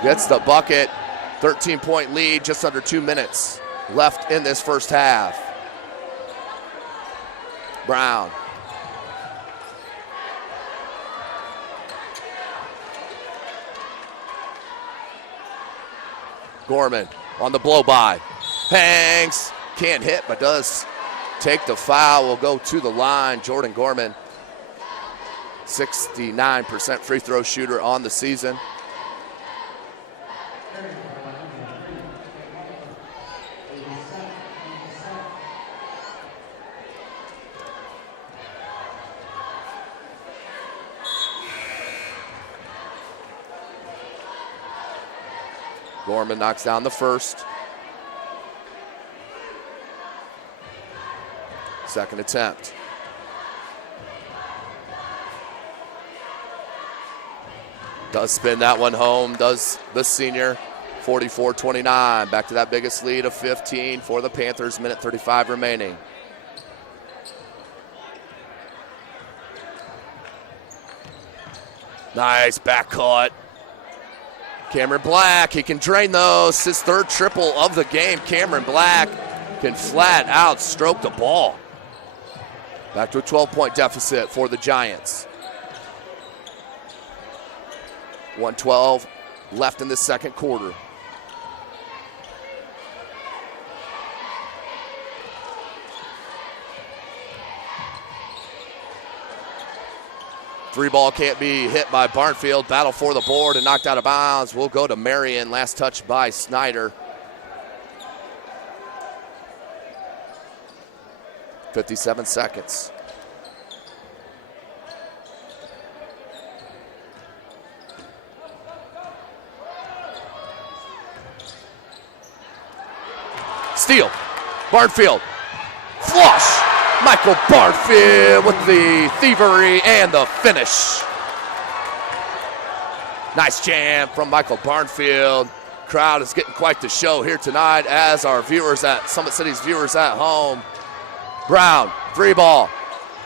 Gets the bucket. 13-point lead, just under 2 minutes left in this first half. Brown. Gorman on the blow-by. Hangs. Can't hit, but does take the foul. Will go to the line. Jordan Gorman, 69% free throw shooter on the season. Gorman knocks down the first. Second attempt. Does spin that one home, does the senior. 44-29. Back to that biggest lead of 15 for the Panthers. Minute 35 remaining. Nice back cut. Cameron Black, he can drain those. His third triple of the game. Cameron Black can flat out stroke the ball. Back to a 12-point deficit for the Giants. 1:12 left in the second quarter. Three ball can't be hit by Barnfield. Battle for the board and knocked out of bounds. Will go to Marion. Last touch by Snider. 57 seconds. Steal. Barnfield. Flush. Michael Barnfield with the thievery and the finish. Nice jam from Michael Barnfield. Crowd is getting quite the show here tonight as our viewers at Summit City's viewers at home. Brown, three ball.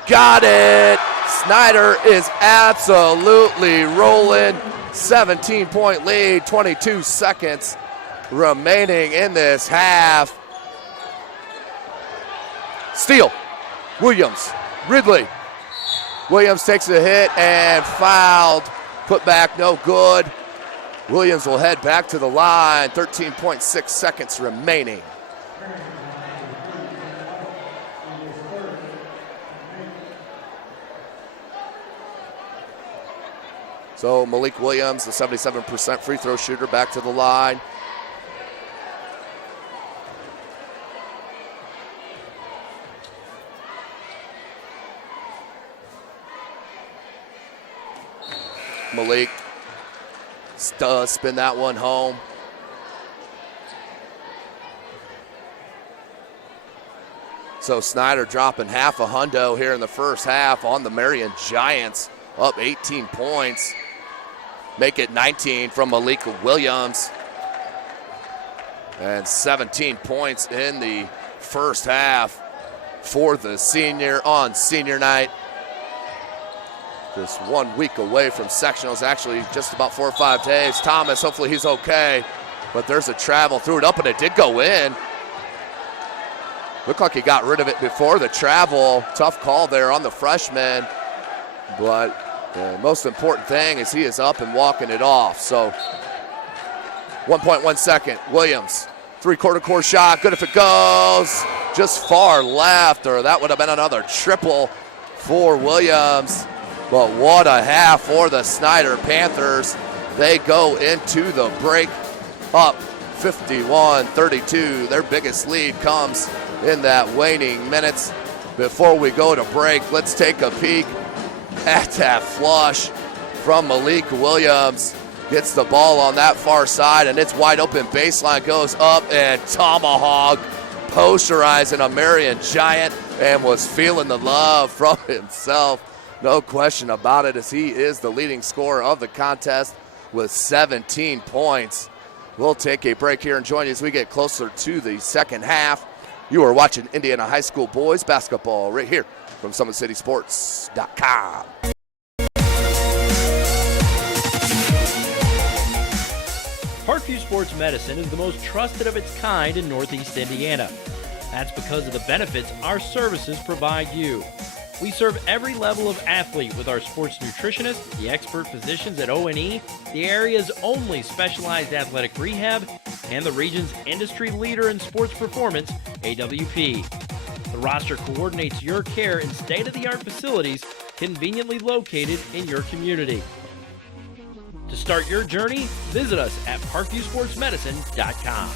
Got it. Snider is absolutely rolling. 17-point lead, 22 seconds remaining in this half. Steal. Williams, Ridley. Williams takes a hit and fouled. Put back, no good. Williams will head back to the line. 13.6 seconds remaining. So Malik Williams, the 77% free throw shooter, back to the line. Malik does spin that one home. So Snider dropping half a hundo here in the first half on the Marion Giants, up 18 points. Make it 19 from Malik Williams. And 17 points in the first half for the senior on senior night. Just 1 week away from sectionals, actually just about 4 or 5 days. Thomas, hopefully he's okay, but there's a travel, threw it up and it did go in. Looked like he got rid of it before the travel. Tough call there on the freshman, but the most important thing is he is up and walking it off. So 1.1 second, Williams, three-quarter court shot, good if it goes. Just far left, or that would have been another triple for Williams. But what a half for the Snider Panthers. They go into the break up 51-32. Their biggest lead comes in that waning minutes. Before we go to break, let's take a peek at that flush from Malik Williams. Gets the ball on that far side, and it's wide open. Baseline goes up, and tomahawk posterizing a Marion Giant, and was feeling the love from himself. No question about it, as he is the leading scorer of the contest with 17 points. We'll take a break here and join you as we get closer to the second half. You are watching Indiana High School boys basketball right here from SummitCitySports.com. Parkview Sports Medicine is the most trusted of its kind in Northeast Indiana. That's because of the benefits our services provide you. We serve every level of athlete with our sports nutritionist, the expert physicians at O&E, the area's only specialized athletic rehab, and the region's industry leader in sports performance, AWP. The roster coordinates your care in state-of-the-art facilities conveniently located in your community. To start your journey, visit us at parkviewsportsmedicine.com.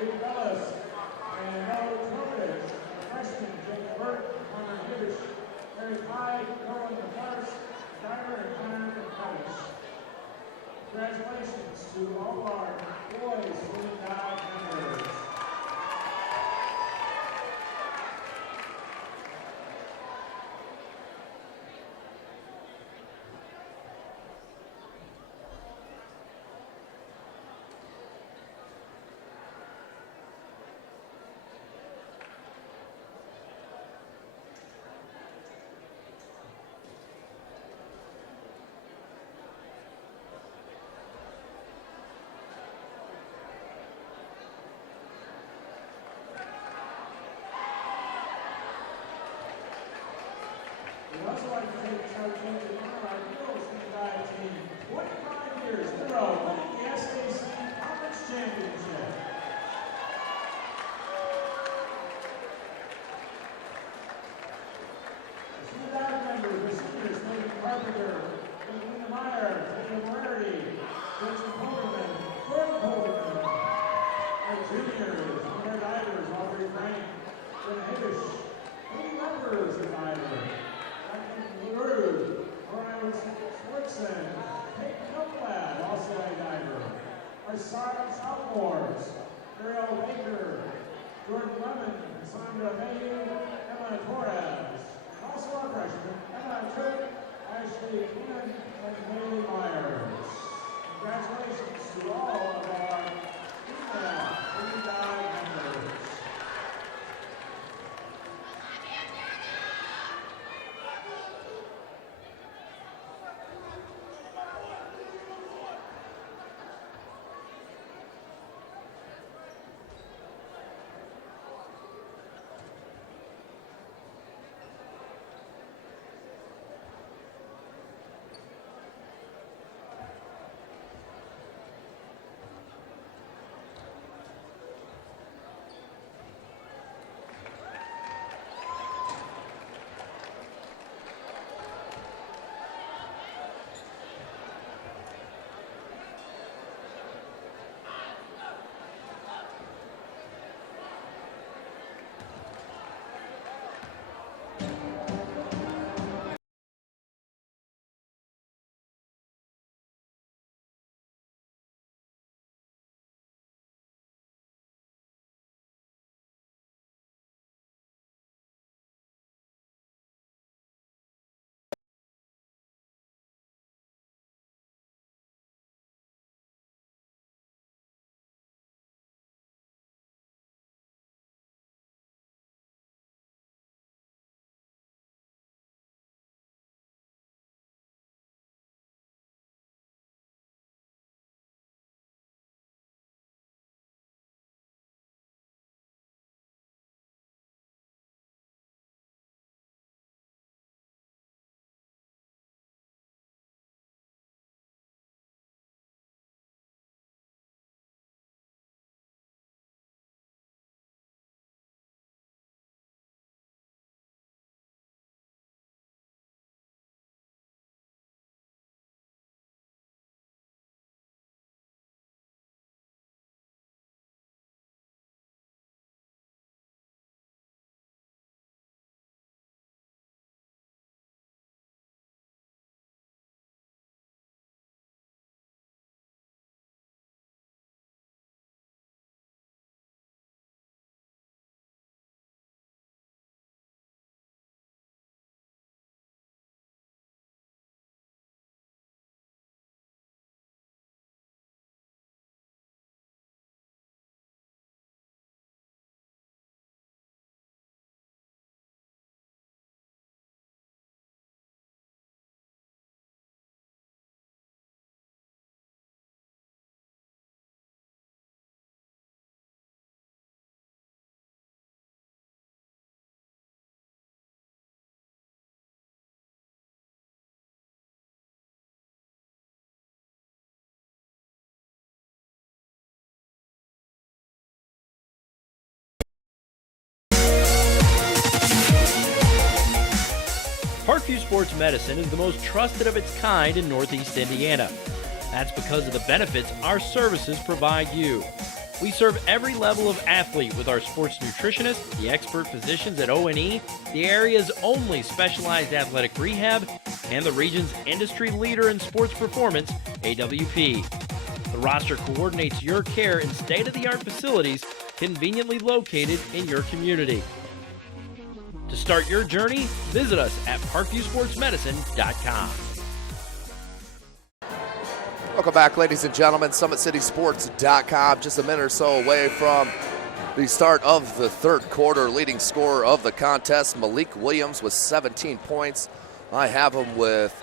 Avery Bellis, and Noah Trowbridge, freshman Jacob Burke, Connor Hughes, Eric Hyde, Cohen McCarthy, Driver, and Connor McCarthy. Congratulations to all of our boys swim dive members. We'd also like to take charge of our girls swim dive team. 25 years in a row, winning the SAC Conference Championship. The swim dive members were seniors Megan Carpenter, Linda Meyer, Taylor Moretti, Jason Polderman, Jordan Polderman. Our juniors, one of our divers, Audrey Frank, Jenna Higgish, 80 members of divers. LaRue, Marion Swartzen, Kate Milklad, also a diver. Our sophomores, Ariel Baker, Jordan Lemon, Sandra Mayhew, Emma Torres. Also our freshmen, Emma Tripp, Ashley Quinn, and Haley Myers. Congratulations to all of our female free dive members. Parkview Sports Medicine is the most trusted of its kind in Northeast Indiana. That's because of the benefits our services provide you. We serve every level of athlete with our sports nutritionist, the expert physicians at O&E, the area's only specialized athletic rehab, and the region's industry leader in sports performance, AWP. The roster coordinates your care in state-of-the-art facilities conveniently located in your community. To start your journey, visit us at parkviewsportsmedicine.com. Welcome back, ladies and gentlemen. SummitCitySports.com, just a minute or so away from the start of the third quarter. Leading scorer of the contest, Malik Williams, with 17 points. I have him with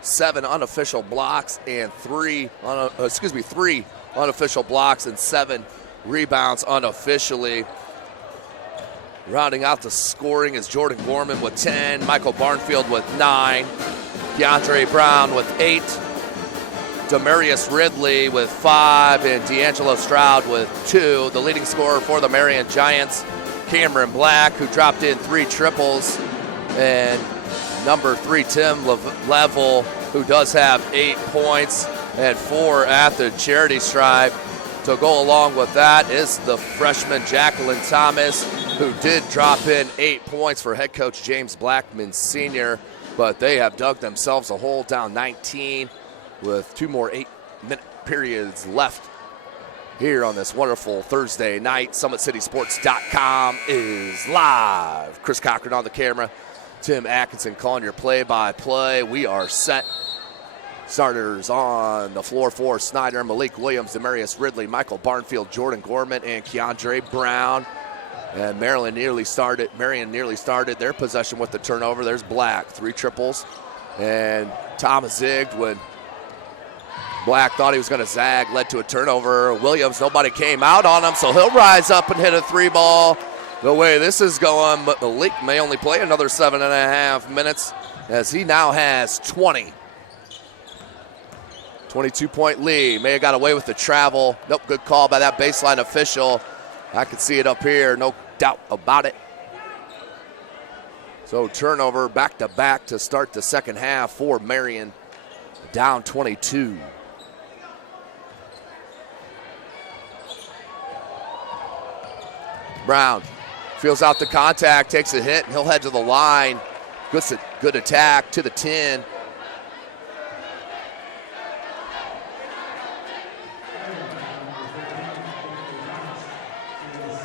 7 unofficial blocks and 3 unofficial blocks and 7 rebounds unofficially. Rounding out the scoring is Jordan Gorman with 10, Michael Barnfield with 9, DeAndre Brown with 8, Demarius Ridley with 5, and D'Angelo Stroud with 2. The leading scorer for the Marion Giants, Cameron Black, who dropped in 3 triples, and number 3, Tim Level, who does have 8 points and 4 at the charity stripe. To go along with that is the freshman Jacqueline Thomas, who did drop in 8 points for head coach James Blackman Sr., but they have dug themselves a hole, down 19 with 2 more 8-minute periods left here on this wonderful Thursday night. SummitCitySports.com is live. Chris Cochran on the camera. Tim Atkinson calling your play-by-play. We are set. Starters on the floor for Snider, Malik Williams, Demarius Ridley, Michael Barnfield, Jordan Gorman, and Keandre Brown. And Marion nearly started their possession with the turnover. There's Black, 3 triples. And Thomas zigged when Black thought he was going to zag, led to a turnover. Williams, nobody came out on him, so he'll rise up and hit a 3-ball. The way this is going, but Malik may only play another 7.5 minutes, as he now has 20. 22-point lead. May have got away with the travel. Nope, good call by that baseline official. I can see it up here, no doubt about it. So turnover back-to-back to start the second half for Marion, down 22. Brown feels out the contact, takes a hit, and he'll head to the line. Good attack to the 10.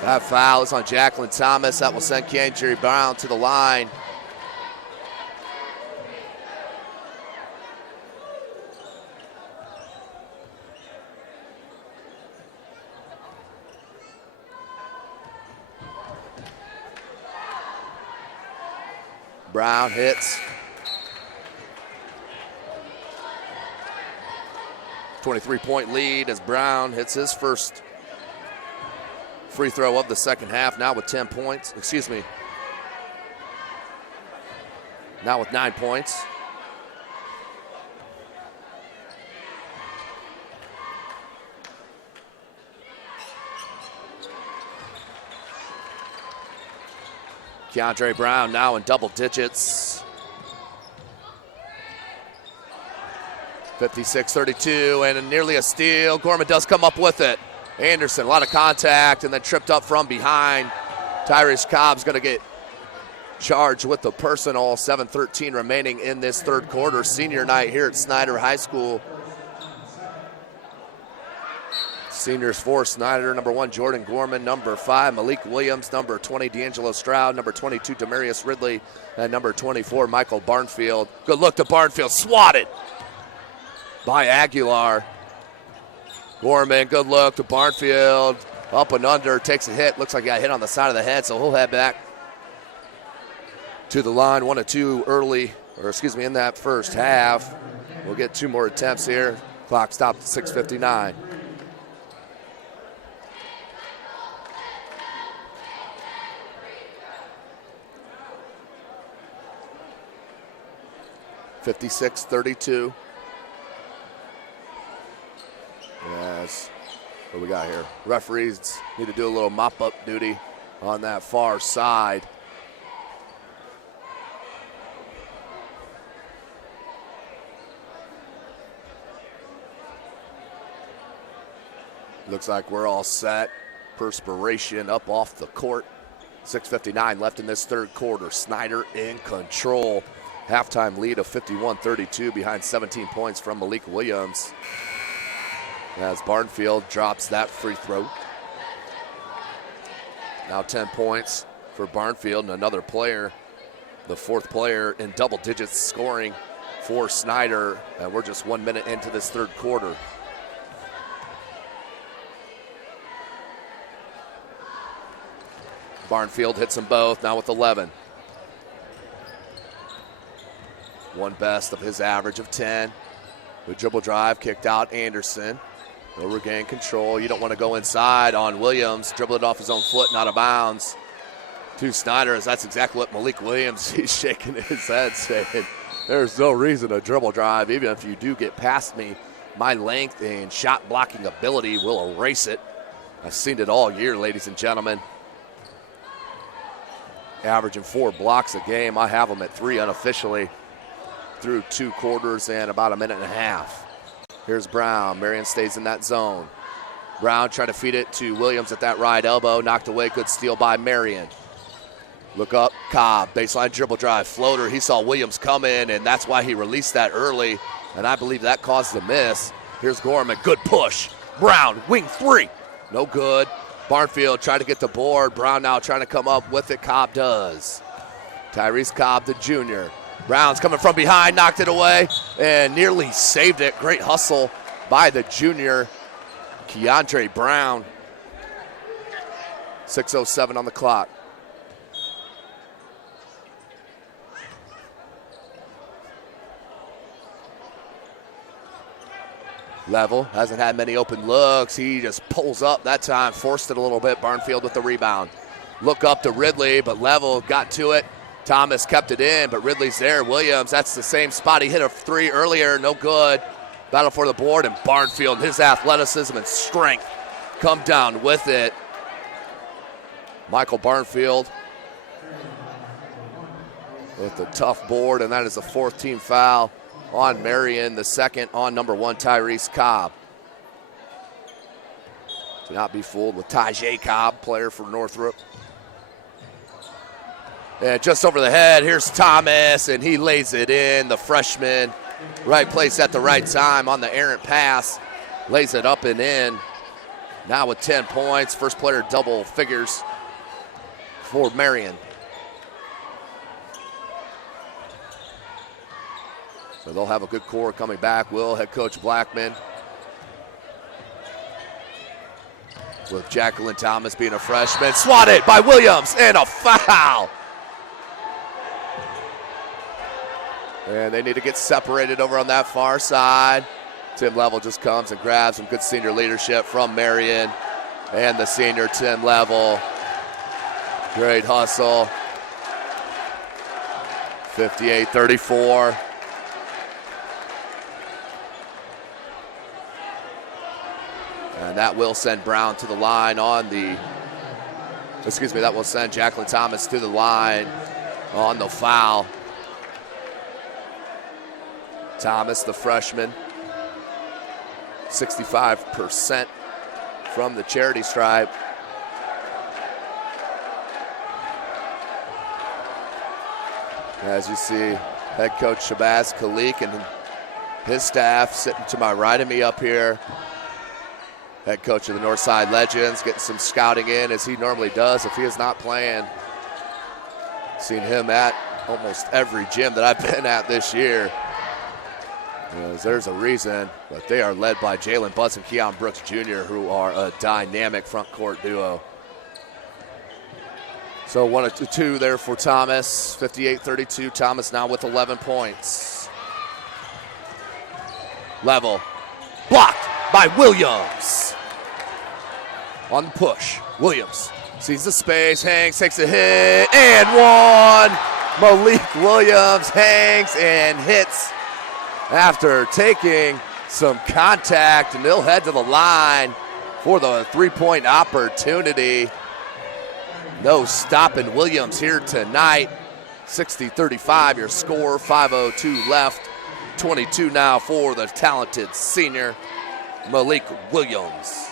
That foul is on Jacqueline Thomas. That will send Keandre Brown to the line. Brown hits. 23-point lead as Brown hits his first free throw of the second half, now with 10 points. Now with 9 points. Keandre Brown now in double digits. 56-32, and nearly a steal. Gorman does come up with it. Anderson, a lot of contact, and then tripped up from behind. Tyrese Cobb's going to get charged with the personal. 7:13 remaining in this third quarter. Senior night here at Snider High School. Seniors for Snider, number 1, Jordan Gorman, number 5, Malik Williams, number 20, D'Angelo Stroud, number 22, Demarius Ridley, and number 24, Michael Barnfield. Good look to Barnfield, swatted by Aguilar. Gorman, good look to Barnfield, up and under, takes a hit, looks like he got hit on the side of the head, so he'll head back to the line. 1 of 2 in that first half. We'll get 2 more attempts here. Clock stopped at 6:59. (56-32). Yes. What we got here? Referees need to do a little mop-up duty on that far side. Looks like we're all set. Perspiration up off the court. 6:59 left in this third quarter. Snider in control. Halftime lead of 51-32 behind 17 points from Malik Williams. As Barnfield drops that free throw. Now 10 points for Barnfield and another player. The fourth player in double digits scoring for Snider. And we're just 1 minute into this third quarter. Barnfield hits them both, now with 11. One best of his average of 10. The dribble drive, kicked out Anderson. They'll regain control. You don't want to go inside on Williams. Dribble it off his own foot and out of bounds. To Snider, as that's exactly what Malik Williams, he's shaking his head saying, there's no reason to dribble drive. Even if you do get past me, my length and shot blocking ability will erase it. I've seen it all year, ladies and gentlemen. Averaging 4 blocks a game. I have them at 3 unofficially through 2 quarters and about a minute and a half. Here's Brown. Marion stays in that zone. Brown trying to feed it to Williams at that right elbow. Knocked away. Good steal by Marion. Look up. Cobb. Baseline dribble drive. Floater. He saw Williams come in, and that's why he released that early. And I believe that caused the miss. Here's Gorman. Good push. Brown. Wing 3. No good. Barnfield trying to get the board. Brown now trying to come up with it. Cobb does. Tyrese Cobb, the junior. Brown's coming from behind, knocked it away, and nearly saved it. Great hustle by the junior, Keandre Brown. 6:07 on the clock. Level hasn't had many open looks. He just pulls up that time, forced it a little bit. Barnfield with the rebound. Look up to Ridley, but Level got to it. Thomas kept it in, but Ridley's there. Williams, that's the same spot. He hit a 3 earlier, no good. Battle for the board, and Barnfield, his athleticism and strength come down with it. Michael Barnfield with the tough board, and that is the 4th team foul on Marion, the 2nd on number 1, Tyrese Cobb. Do not be fooled with Tajay Cobb, player for Northrop. And just over the head, here's Thomas, and he lays it in. The freshman, right place at the right time on the errant pass. Lays it up and in. Now with 10 points, first player double figures for Marion. So they'll have a good core coming back. Will head coach Blackman, with Jacqueline Thomas being a freshman. Swatted by Williams, and a foul. And they need to get separated over on that far side. Tim Level just comes and grabs some good senior leadership from Marion and the senior Tim Level. Great hustle. 58-34. And that will send Brown to the line on the, that will send Jacqueline Thomas to the line on the foul. Thomas, the freshman, 65% from the charity stripe. As you see, head coach Shabazz Khalik and his staff sitting to my right of me up here. Head coach of the Northside Legends getting some scouting in as he normally does if he is not playing. Seen him at almost every gym that I've been at this year. There's a reason, but they are led by Jalen Butts and Keon Brooks Jr., who are a dynamic front court duo. So 1-2 there for Thomas, 58-32. Thomas now with 11 points. Level, blocked by Williams. On the push, Williams sees the space, hangs, takes a hit, and one. Malik Williams hangs and hits after taking some contact, and they'll head to the line for the three-point opportunity. No stopping Williams here tonight. 60-35 your score, 5:02 left. 22 now for the talented senior Malik Williams.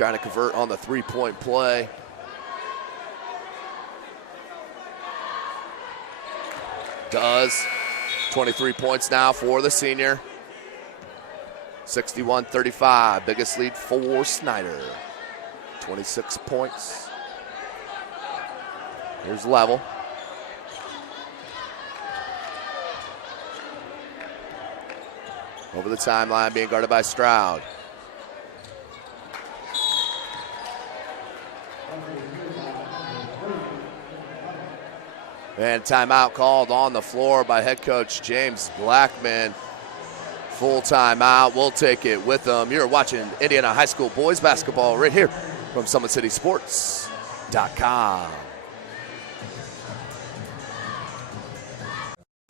trying to convert on the three-point play. Does. 23 points now for the senior. 61-35, biggest lead for Snider. 26 points. Here's level. Over the timeline, being guarded by Stroud. And timeout called on the floor by head coach James Blackman. Full timeout. We'll take it with them. You're watching Indiana High School boys basketball right here from SummitCitySports.com.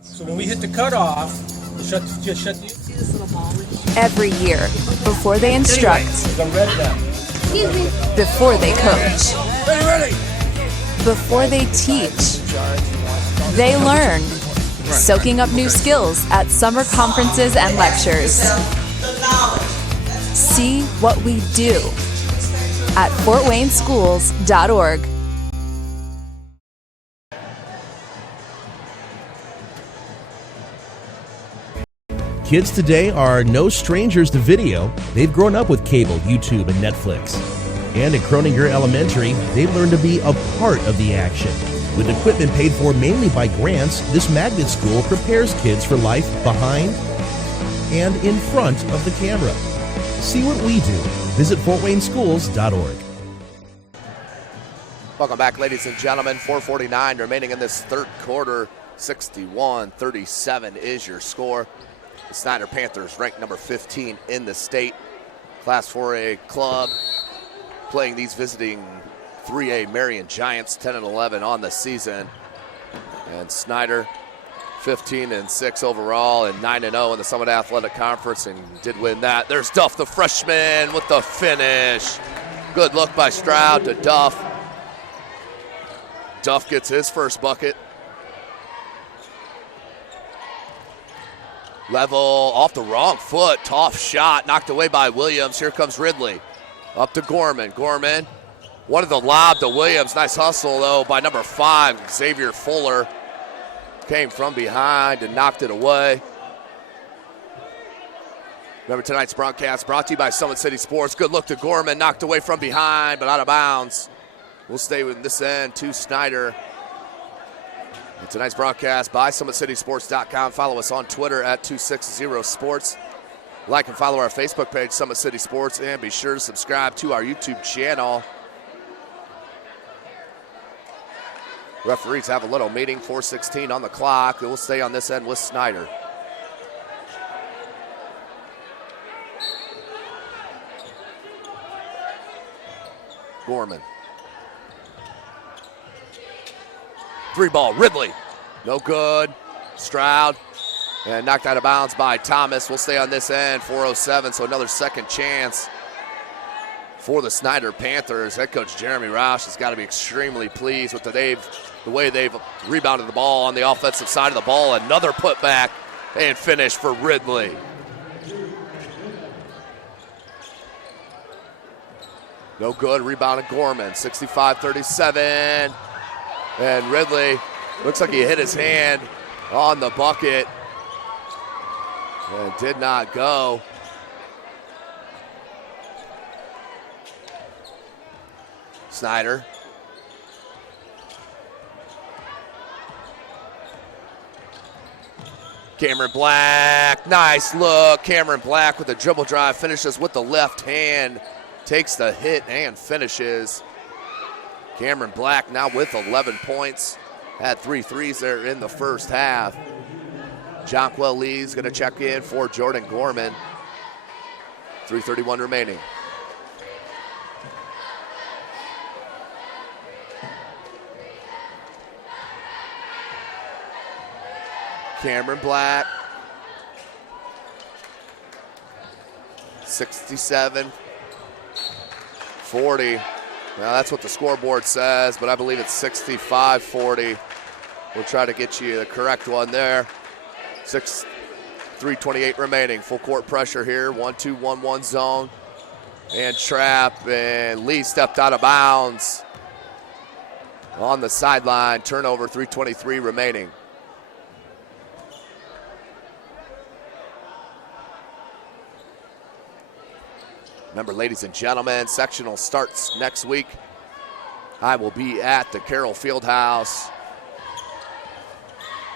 So when we hit the cutoff, just shut the... Every year, before they instruct, before they coach, before they teach, they learn, soaking up new skills at summer conferences and lectures. See what we do at fortwayneschools.org. Kids today are no strangers to video. They've grown up with cable, YouTube, and Netflix. And at Croninger Elementary, they've learned to be a part of the action. With equipment paid for mainly by grants, this magnet school prepares kids for life behind and in front of the camera. See what we do. Visit fortwayneschools.org. Welcome back, ladies and gentlemen. 4:49 remaining in this third quarter. 61-37 is your score. The Snider Panthers ranked number 15 in the state. Class 4A club playing these visiting 3A Marion Giants, 10-11 on the season. And Snider 15-6 overall and 9-0 in the Summit Athletic Conference, and did win that. There's Duff, the freshman, with the finish. Good look by Stroud to Duff. Duff gets his first bucket. Level off the wrong foot. Tough shot knocked away by Williams. Here comes Ridley. Up to Gorman. Gorman wanted the lob to Williams. Nice hustle, though, by number 5, Xavier Fuller. Came from behind and knocked it away. Remember, tonight's broadcast brought to you by Summit City Sports. Good look to Gorman. Knocked away from behind, but out of bounds. We'll stay with this end to Snider. And tonight's broadcast by SummitCitySports.com. Follow us on Twitter at 260sports. Like and follow our Facebook page, Summit City Sports, and be sure to subscribe to our YouTube channel. Referees have a little meeting, 4:16 on the clock. We'll stay on this end with Snider. Gorman. 3-ball, Ridley. No good. Stroud. And knocked out of bounds by Thomas. We'll stay on this end, 4:07, so another second chance for the Snider Panthers. Head coach Jeremy Roush has got to be extremely pleased with the way they've rebounded the ball on the offensive side of the ball. Another putback and finish for Ridley. No good. Rebounded Gorman. 65-37. And Ridley looks like he hit his hand on the bucket and did not go. Snider. Cameron Black, nice look. Cameron Black with a dribble drive, finishes with the left hand, takes the hit and finishes. Cameron Black now with 11 points. Had 3 threes there in the first half. Jonquel Lee's going to check in for Jordan Gorman. 3:31 remaining. Cameron Black. 67-40. Now that's what the scoreboard says, but I believe it's 65-40. We'll try to get you the correct one there. 3:28 remaining. Full court pressure here. 1-2-1-1 zone. and trap, and Lee stepped out of bounds on the sideline. Turnover, 3:23 remaining. Remember, ladies and gentlemen, sectional starts next week. I will be at the Carroll Fieldhouse.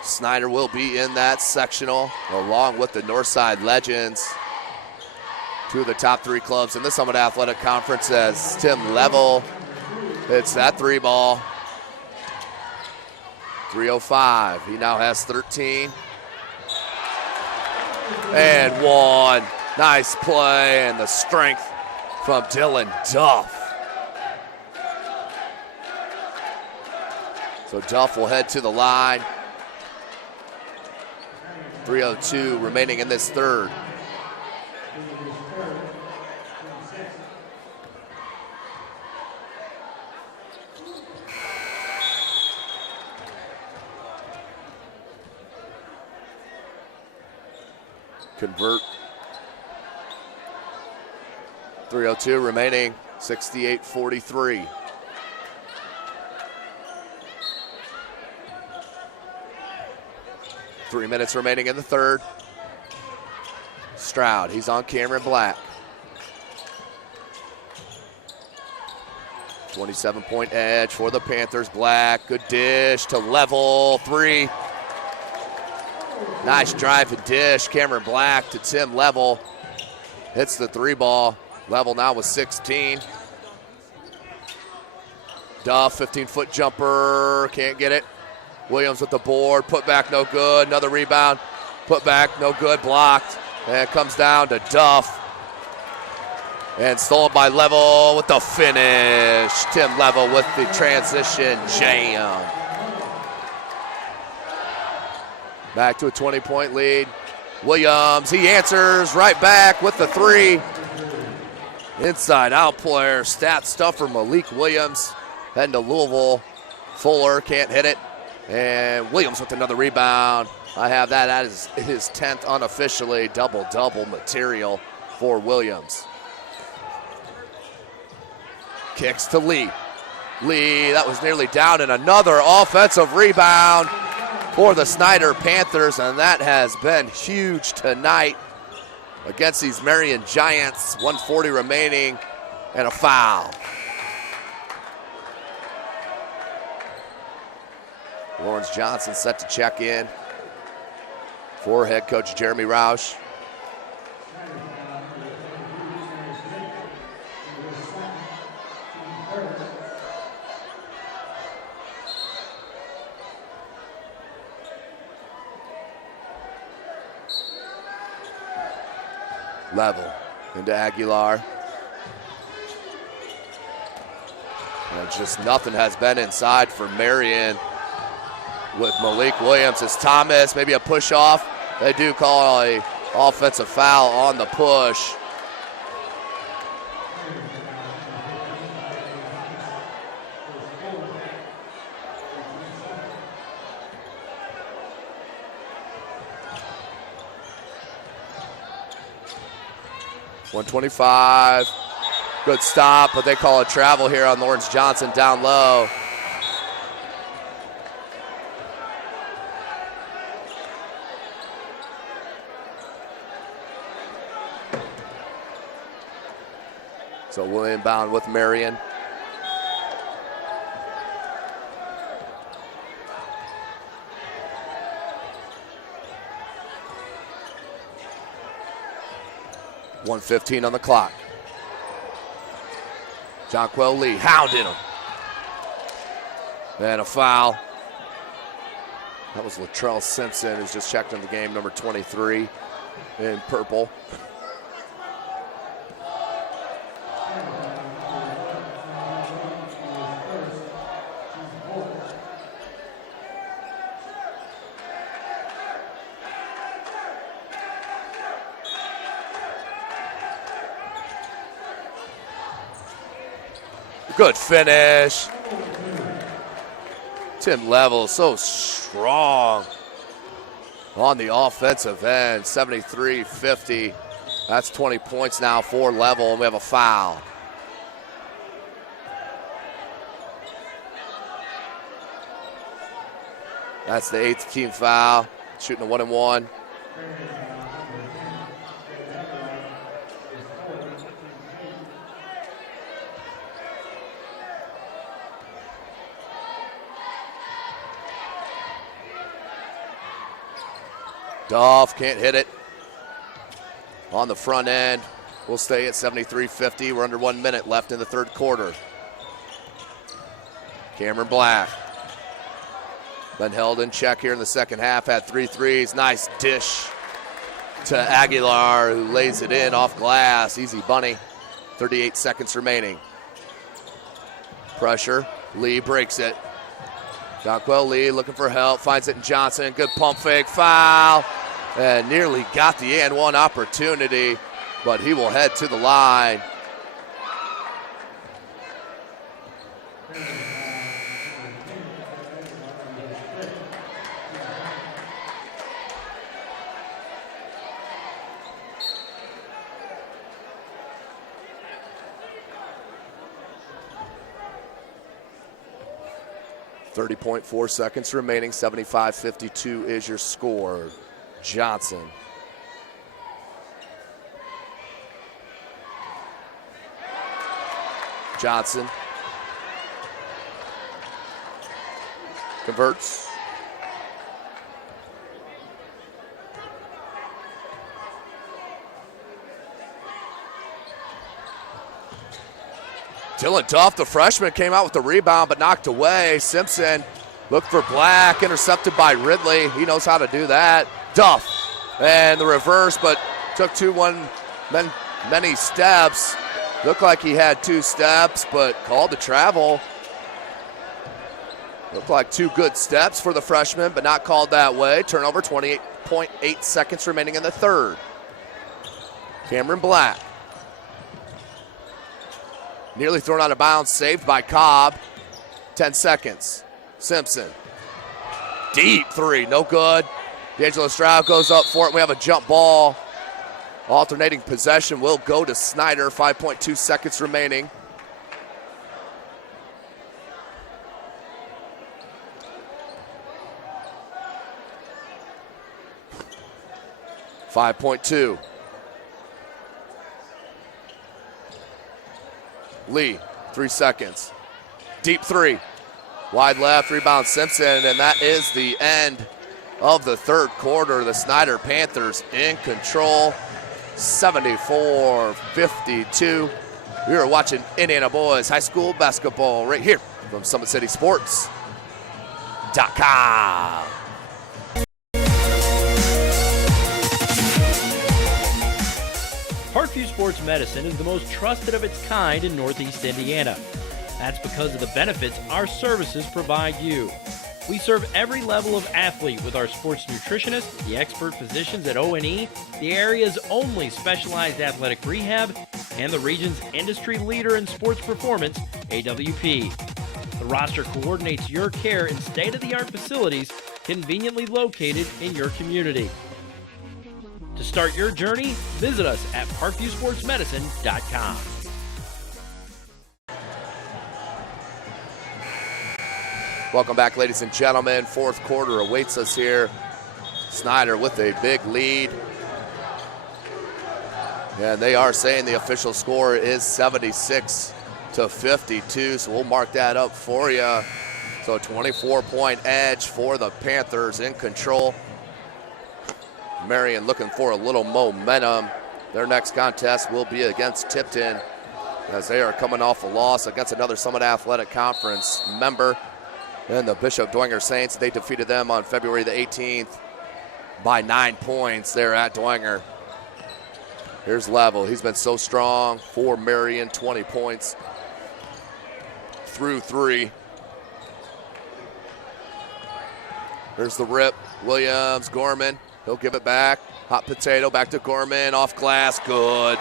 Snider will be in that sectional along with the Northside Legends. Two of the top three clubs in the Summit Athletic Conference as Tim Level hits that three ball. 3:05. He now has 13. And one. Nice play and the strength from Dylan Duff. So Duff will head to the line. 3:02 remaining in this third. Convert. 3:02 remaining, 68-43. Three minutes remaining in the third. Stroud, he's on Cameron Black. 27-point edge for the Panthers. Black, good dish to Level, three. Nice drive and dish. Cameron Black to Tim Level. Hits the three ball. Level now with 16. Duff, 15-foot jumper, can't get it. Williams with the board, put back, no good. Another rebound, put back, no good, blocked. And it comes down to Duff. And stolen by Level with the finish. Tim Level with the transition jam. Back to a 20-point lead. Williams, he answers right back with the three. Inside out player, stat stuffer Malik Williams. Heading to Louisville. Fuller can't hit it. And Williams with another rebound. I have that as his 10th unofficially. Double-double material for Williams. Kicks to Lee. Lee, that was nearly down, and another offensive rebound for the Snider Panthers, and that has been huge tonight against these Marion Giants. 1:40 remaining, and a foul. Lawrence Johnson set to check in for head coach Jeremy Roush. Level into Aguilar. And just nothing has been inside for Marion with Malik Williams. It's Thomas, maybe a push off. They do call a offensive foul on the push. .125, good stop, but they call a travel here on Lawrence Johnson down low. So we'll inbound with Marion. .115 on the clock. Jonquel Lee hounded him. And a foul. That was Latrell Simpson, who's just checked in the game, number 23 in purple. Good finish. Tim Level so strong on the offensive end. 73-50. That's 20 points now for Level, and we have a foul. That's the 8th team foul. Shooting a 1-and-1. Duff can't hit it. On the front end, we'll stay at 73-50. We're under 1 minute left in the third quarter. Cameron Black. Been held in check here in the second half, had 3 threes. Nice dish to Aguilar, who lays it in off glass. Easy bunny. 38 seconds remaining. Pressure. Lee breaks it. Jonquel Lee looking for help, finds it in Johnson. Good pump fake, foul. And nearly got the and one opportunity, but he will head to the line. .4 seconds remaining. 75-52 is your score. Johnson. Johnson converts. Dylan Duff, the freshman, came out with the rebound but knocked away. Simpson looked for Black, intercepted by Ridley. He knows how to do that. Duff and the reverse, but took many steps. Looked like he had 2 steps, but called to travel. Looked like 2 good steps for the freshman, but not called that way. Turnover, 28.8 seconds remaining in the third. Cameron Black. Nearly thrown out of bounds, saved by Cobb. 10 seconds. Simpson. Deep 3, no good. D'Angelo Stroud goes up for it. We have a jump ball. Alternating possession will go to Snider. 5.2 seconds remaining. .2. Lee, 3 seconds. Deep 3. Wide left, rebound Simpson, and that is the end of the third quarter. The Snider Panthers in control, 74-52. We are watching Indiana Boys High School basketball right here from SummitCitySports.com. Parkview Sports Medicine is the most trusted of its kind in Northeast Indiana. That's because of the benefits our services provide you. We serve every level of athlete with our sports nutritionists, the expert physicians at O&E, the area's only specialized athletic rehab, and the region's industry leader in sports performance, AWP. The roster coordinates your care in state-of-the-art facilities conveniently located in your community. To start your journey, visit us at parkviewsportsmedicine.com. Welcome back, ladies and gentlemen. Fourth quarter awaits us here. Snider with a big lead. And they are saying the official score is 76-52, so we'll mark that up for you. So 24-point edge for the Panthers in control. Marion looking for a little momentum. Their next contest will be against Tipton, as they are coming off a loss against another Summit Athletic Conference member. And the Bishop Dwenger Saints, they defeated them on February the 18th by 9 points there at Dwenger. Here's Level. He's been so strong for Marion, 20 points through 3. Here's the rip. Williams, Gorman. He'll give it back. Hot potato back to Gorman. Off glass. Good.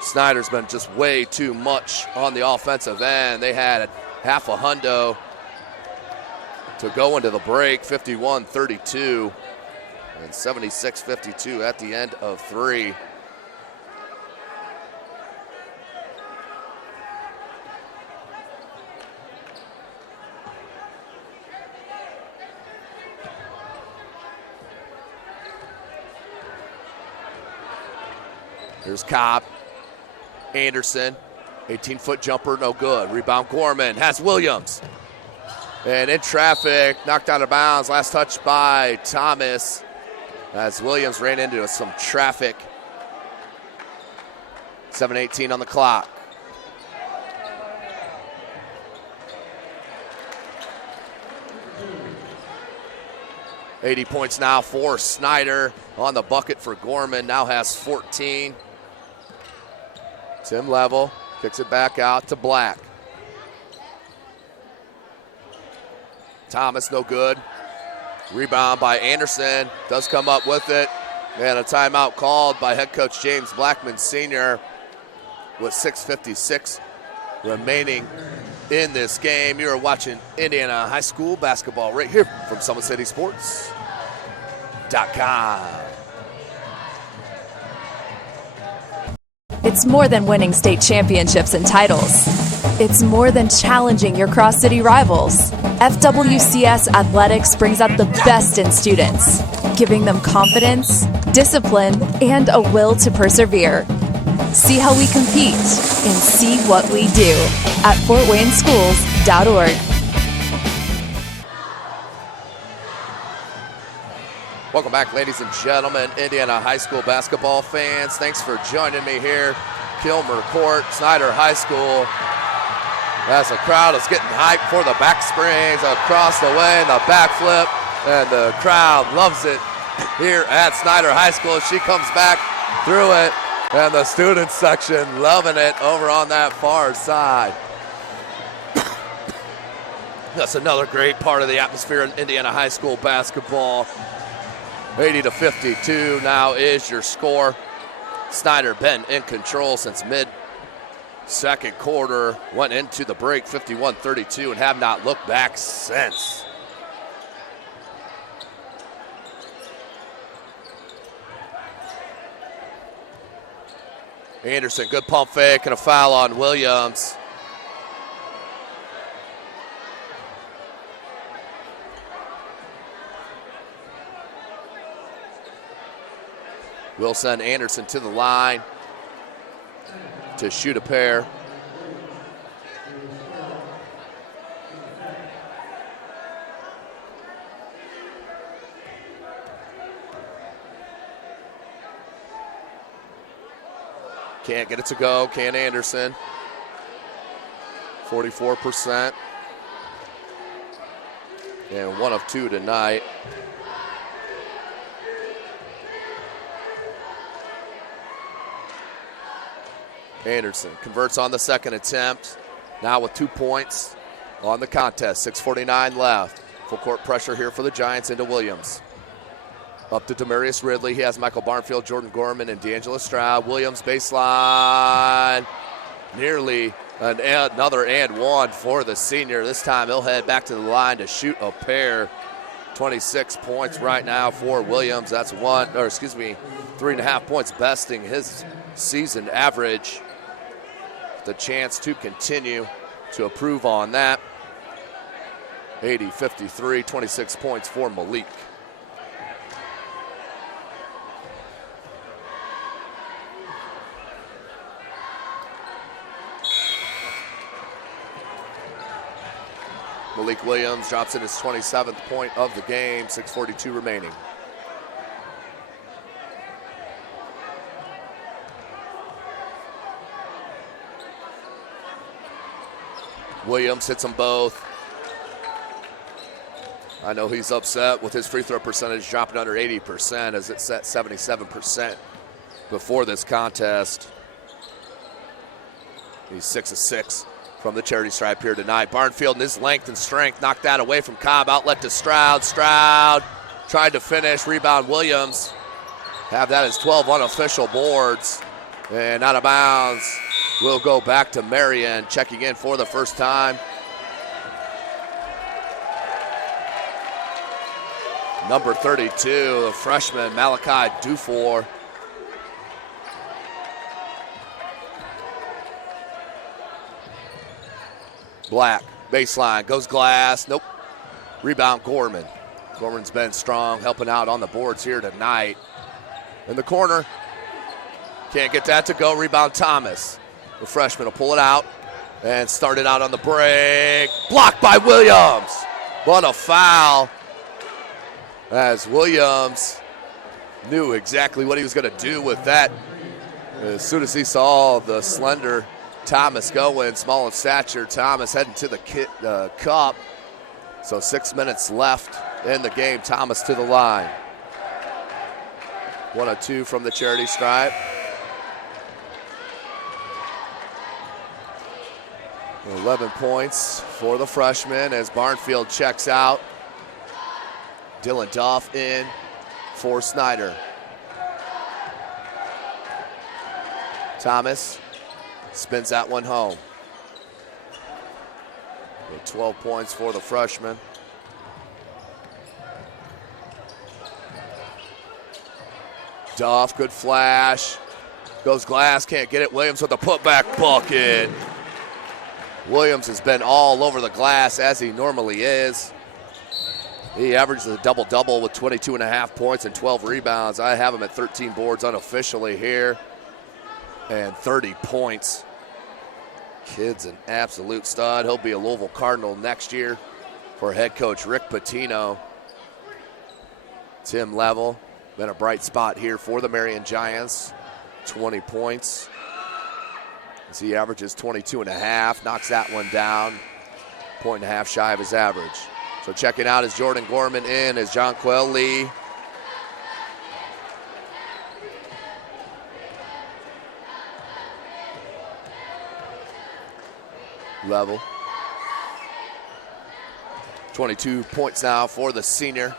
Snider's been just way too much on the offensive end. They had half a hundo to go into the break, 51-32. And 76-52 at the end of 3. Here's Cobb. Anderson, 18-foot jumper, no good. Rebound Gorman, has Williams. And in traffic, knocked out of bounds. Last touch by Thomas as Williams ran into some traffic. 7:18 on the clock. $80 points now for Snider. On the bucket for Gorman, now has 14. Tim Level kicks it back out to Black. Thomas, no good. Rebound by Anderson, does come up with it. And a timeout called by head coach James Blackman Sr. with 6:56 remaining in this game. You are watching Indiana High School basketball right here from SummitCitySports.com. It's more than winning state championships and titles. It's more than challenging your cross-city rivals. FWCS Athletics brings out the best in students, giving them confidence, discipline, and a will to persevere. See how we compete and see what we do at fortwayneschools.org. Welcome back, ladies and gentlemen, Indiana High School basketball fans. Thanks for joining me here. Kilmer Court, Snider High School. As the crowd is getting hyped for the back springs across the way and the backflip. And the crowd loves it here at Snider High School. She comes back through it. And the student section loving it over on that far side. That's another great part of the atmosphere in Indiana High School basketball. 80-52 now is your score. Snider been in control since mid-second quarter. Went into the break 51-32 and have not looked back since. Anderson, good pump fake and a foul on Williams. We'll send Anderson to the line to shoot a pair. Can't get it to go, can Anderson. 44%. And 1 of 2 tonight. Anderson converts on the second attempt. Now with 2 points on the contest. 6:49 left. Full court pressure here for the Giants into Williams. Up to Demarius Ridley. He has Michael Barnfield, Jordan Gorman, and D'Angelo Stroud. Williams baseline. Nearly another and one for the senior. This time he'll head back to the line to shoot a pair. 26 points right now for Williams. That's 3.5 points, besting his season average. The chance to continue to improve on that. 80-53, 26 points for Malik. Malik Williams drops in his 27th point of the game, 6:42 remaining. Williams hits them both. I know he's upset with his free throw percentage dropping under 80% as it's at 77% before this contest. He's 6 of 6 from the charity stripe here tonight. Barnfield in his length and strength knocked that away from Cobb. Outlet to Stroud. Stroud tried to finish. Rebound Williams. Have that as 12 unofficial boards. And out of bounds. Will go back to Marion, checking in for the first time. Number 32, the freshman Malachi Dufour. Black, baseline, goes glass, nope. Rebound Gorman. Gorman's been strong, helping out on the boards here tonight. In the corner, can't get that to go. Rebound Thomas. The freshman will pull it out and start it out on the break. Blocked by Williams. What a foul. As Williams knew exactly what he was going to do with that. As soon as he saw the slender Thomas going, small in stature, Thomas heading to the cup. So 6 minutes left in the game. Thomas to the line. 1 of 2 from the charity stripe. 11 points for the freshman as Barnfield checks out. Dylan Duff in for Snider. Thomas spins that one home. 12 points for the freshman. Duff, good flash. Goes glass, can't get it. Williams with the putback bucket. Williams has been all over the glass as he normally is. He averages a double-double with 22.5 points and 12 rebounds. I have him at 13 boards unofficially here. And 30 points. Kid's an absolute stud. He'll be a Louisville Cardinal next year for head coach Rick Pitino. Tim Level, been a bright spot here for the Marion Giants. 20 points. As he averages 22.5, knocks that one down. 1.5 shy of his average. So checking out is Jordan Gorman in as Jonquel Lee. Level. 22 points now for the senior.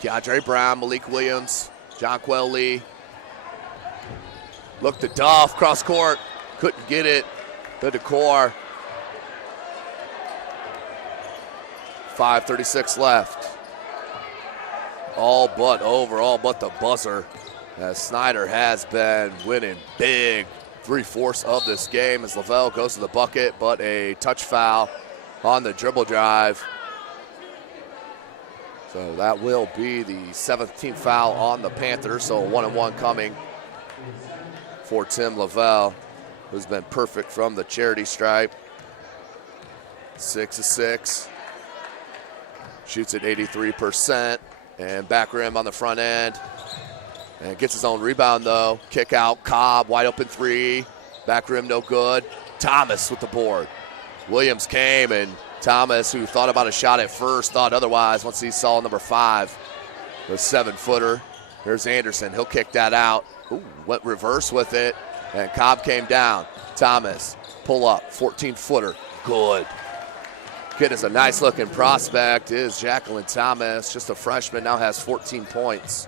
Keandre Brown, Malik Williams, Jonquel Lee. Looked at Duff, cross court, couldn't get it. The decor. 5:36 left. All but over, all but the buzzer. As Snider has been winning big 3/4 of this game as Lavelle goes to the bucket, but a touch foul on the dribble drive. So that will be the 7th team foul on the Panthers. So 1-and-1 coming for Tim Lavelle, who's been perfect from the charity stripe. 6 of 6. Shoots at 83%. And back rim on the front end. And gets his own rebound, though. Kick out, Cobb, wide open 3. Back rim, no good. Thomas with the board. Williams came, and Thomas, who thought about a shot at first, thought otherwise once he saw number 5, the 7-footer. Here's Anderson. He'll kick that out. Ooh, went reverse with it, and Cobb came down. Thomas, pull up, 14-footer. Good. Kid is a nice-looking prospect, is Jacqueline Thomas. Just a freshman, now has 14 points.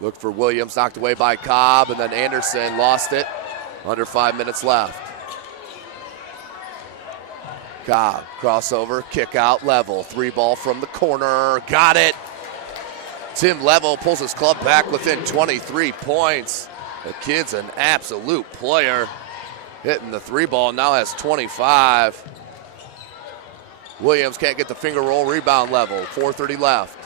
Look for Williams, knocked away by Cobb, and then Anderson lost it. Under 5 minutes left. Cobb, crossover, kick out, Level. 3-ball from the corner, got it. Tim Level pulls his club back within 23 points. The kid's an absolute player. Hitting the 3-ball, now has 25. Williams can't get the finger roll, rebound Level. 4:30 left.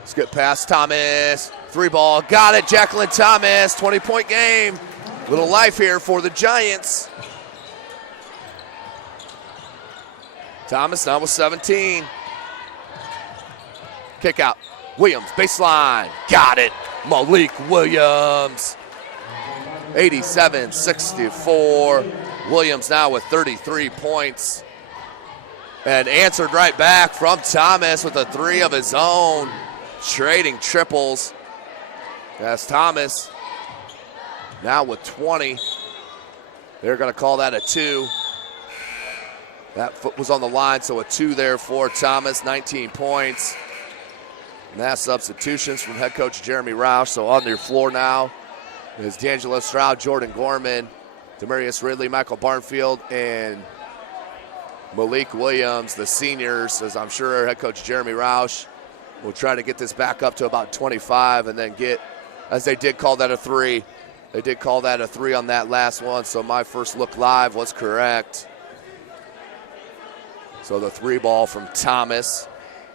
Let's get past Thomas. 3-ball, got it, Jacqueline Thomas, 20-point game. Little life here for the Giants. Thomas now with 17. Kick out, Williams, baseline, got it, Malik Williams. 87-64. Williams now with 33 points. And answered right back from Thomas with a 3 of his own. Trading triples. As Thomas now with 20. They're going to call that a 2. That foot was on the line, so a 2 there for Thomas, 19 points. Mass substitutions from head coach Jeremy Roush. So on their floor now is D'Angelo Stroud, Jordan Gorman, Demarius Ridley, Michael Barnfield, and Malik Williams, the seniors, as I'm sure head coach Jeremy Roush will try to get this back up to about 25 and then get, as they did call that a 3. They did call that a 3 on that last one, so my first look live was correct. So the 3 ball from Thomas.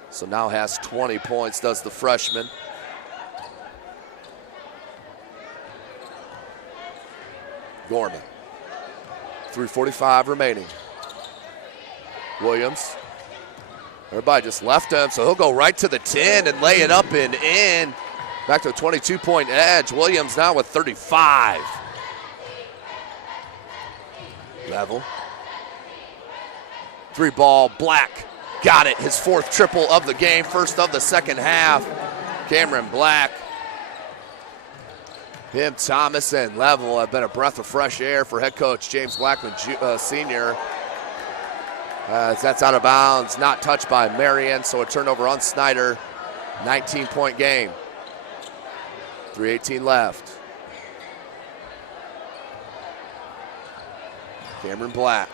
So now has 20 points, does the freshman. Gorman. 3:45 remaining. Williams. Everybody just left him, so he'll go right to the 10 and lay it up and in. Back to a 22-point edge. Williams now with 35. Level. 3 ball, Black. Got it, his 4th triple of the game, first of the second half. Cameron Black. Him, Thomas, and Level have been a breath of fresh air for head coach James Blackman Sr. That's out of bounds, not touched by Marion, so a turnover on Snider. 19-point game. 3:18 left. Cameron Black.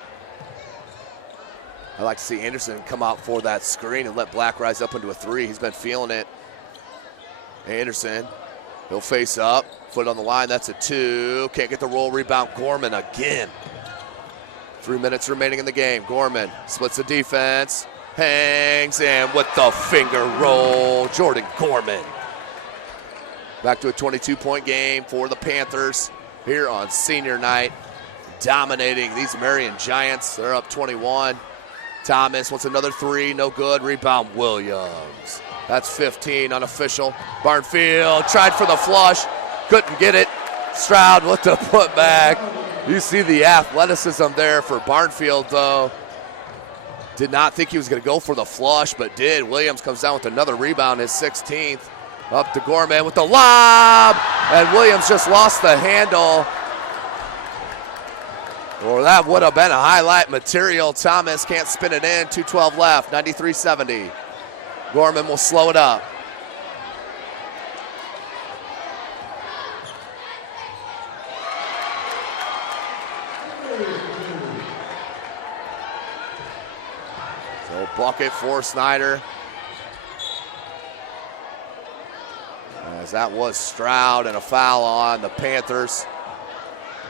I'd like to see Anderson come out for that screen and let Black rise up into a 3. He's been feeling it. Anderson, he'll face up, foot on the line, that's a 2. Can't get the roll, rebound, Gorman again. 3 minutes remaining in the game. Gorman splits the defense, hangs, and with the finger roll, Jordan Gorman. Back to a 22-point game for the Panthers here on senior night, dominating these Marion Giants. They're up 21. Thomas wants another 3, no good. Rebound, Williams. That's 15, unofficial. Barnfield tried for the flush, couldn't get it. Stroud with the putback. You see the athleticism there for Barnfield, though. Did not think he was going to go for the flush, but did. Williams comes down with another rebound, his 16th. Up to Gorman with the lob, and Williams just lost the handle. Or that would have been a highlight material. Thomas can't spin it in. 2:12 left, 93-70. Gorman will slow it up. So bucket for Snider. As that was Stroud and a foul on the Panthers.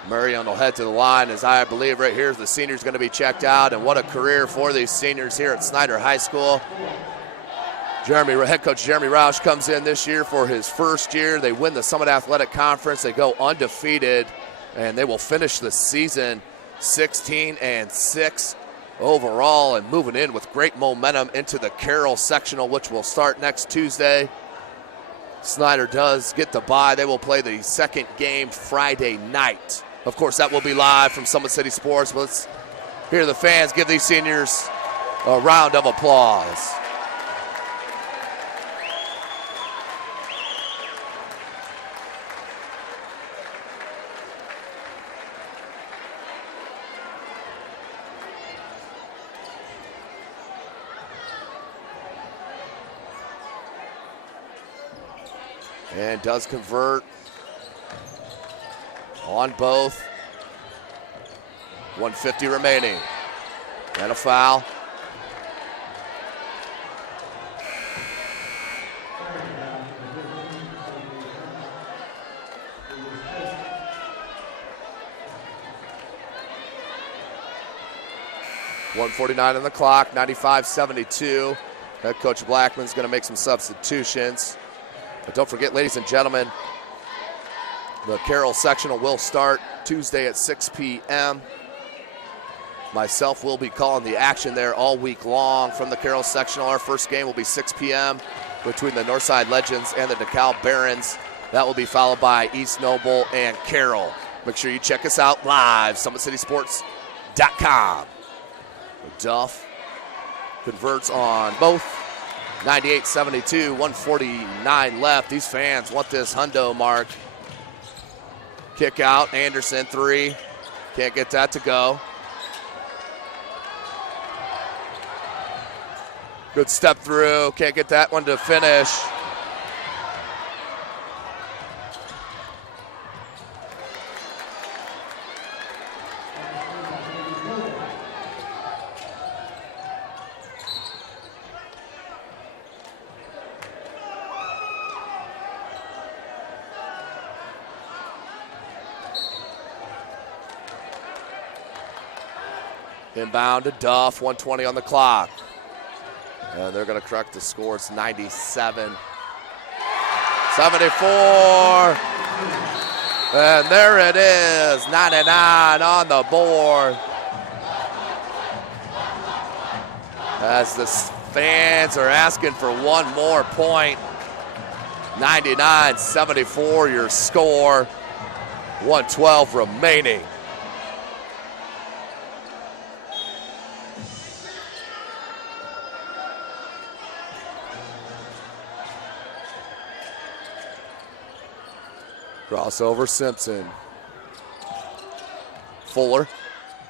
Marion will head to the line, as I believe right here the senior's going to be checked out, and what a career for these seniors here at Snider High School. Head coach Jeremy Roush comes in this year for his first year. They win the Summit Athletic Conference. They go undefeated, and they will finish the season 16-6 overall, and moving in with great momentum into the Carroll sectional, which will start next Tuesday. Snider does get the bye. They will play the second game Friday night. Of course, that will be live from Summit City Sports. But let's hear the fans give these seniors a round of applause. And does convert on both. 150 remaining. And a foul. .149 on the clock, 95-72. Head coach Blackman's going to make some substitutions. But don't forget, ladies and gentlemen, the Carroll sectional will start Tuesday at 6 p.m. Myself will be calling the action there all week long from the Carroll sectional. Our first game will be 6 p.m. between the Northside Legends and the DeKalb Barons. That will be followed by East Noble and Carroll. Make sure you check us out live, SummitCitySports.com. Duff converts on both. 98-72, 149 left. These fans want this hundo mark. Kick out, Anderson, 3. Can't get that to go. Good step through, can't get that one to finish. Inbound to Duff, 1:20 on the clock. And they're going to correct the score. It's 97-74. And there it is, 99 on the board. As the fans are asking for one more point. 99-74 your score. 1:12 remaining. Crossover, Simpson. Fuller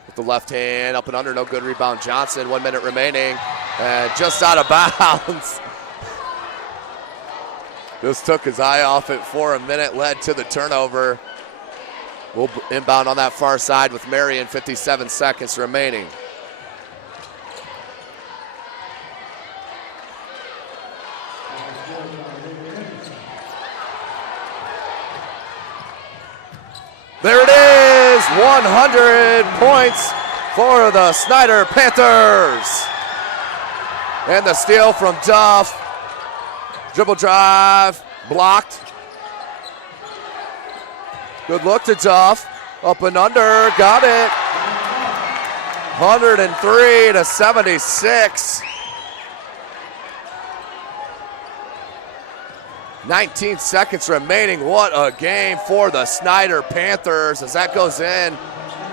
with the left hand, up and under, no good rebound. Johnson, 1 minute remaining, and just out of bounds. Just took his eye off it for a minute, led to the turnover. We'll inbound on that far side with Marion, 57 seconds remaining. There it is, 100 points for the Snider Panthers. And the steal from Duff. Dribble drive, blocked. Good look to Duff, up and under, got it. 103-76. 19 seconds remaining. What a game for the Snider Panthers as that goes in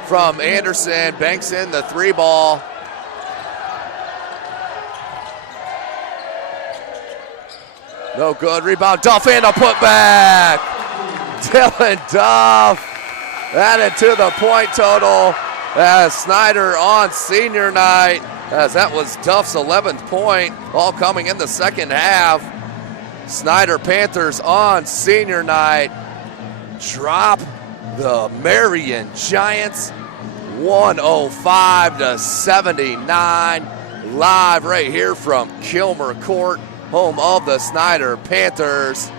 from Anderson. Banks in the 3-ball. No good. Rebound. Duff and a putback. Dylan Duff added to the point total as Snider on senior night, as that was Duff's 11th point, all coming in the second half. Snider Panthers on senior night drop the Marion Giants 105-79. Live right here from Kilmer Court, home of the Snider Panthers.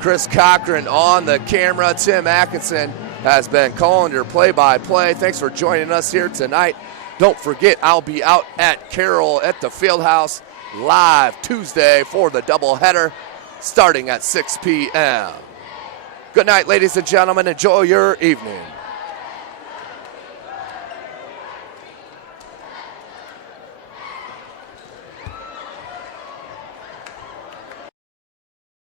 Chris Cochran on the camera. Tim Atkinson has been calling your play-by-play. Thanks for joining us here tonight. Don't forget, I'll be out at Carroll at the Fieldhouse live Tuesday for the doubleheader, starting at 6 p.m. Good night, ladies and gentlemen. Enjoy your evening.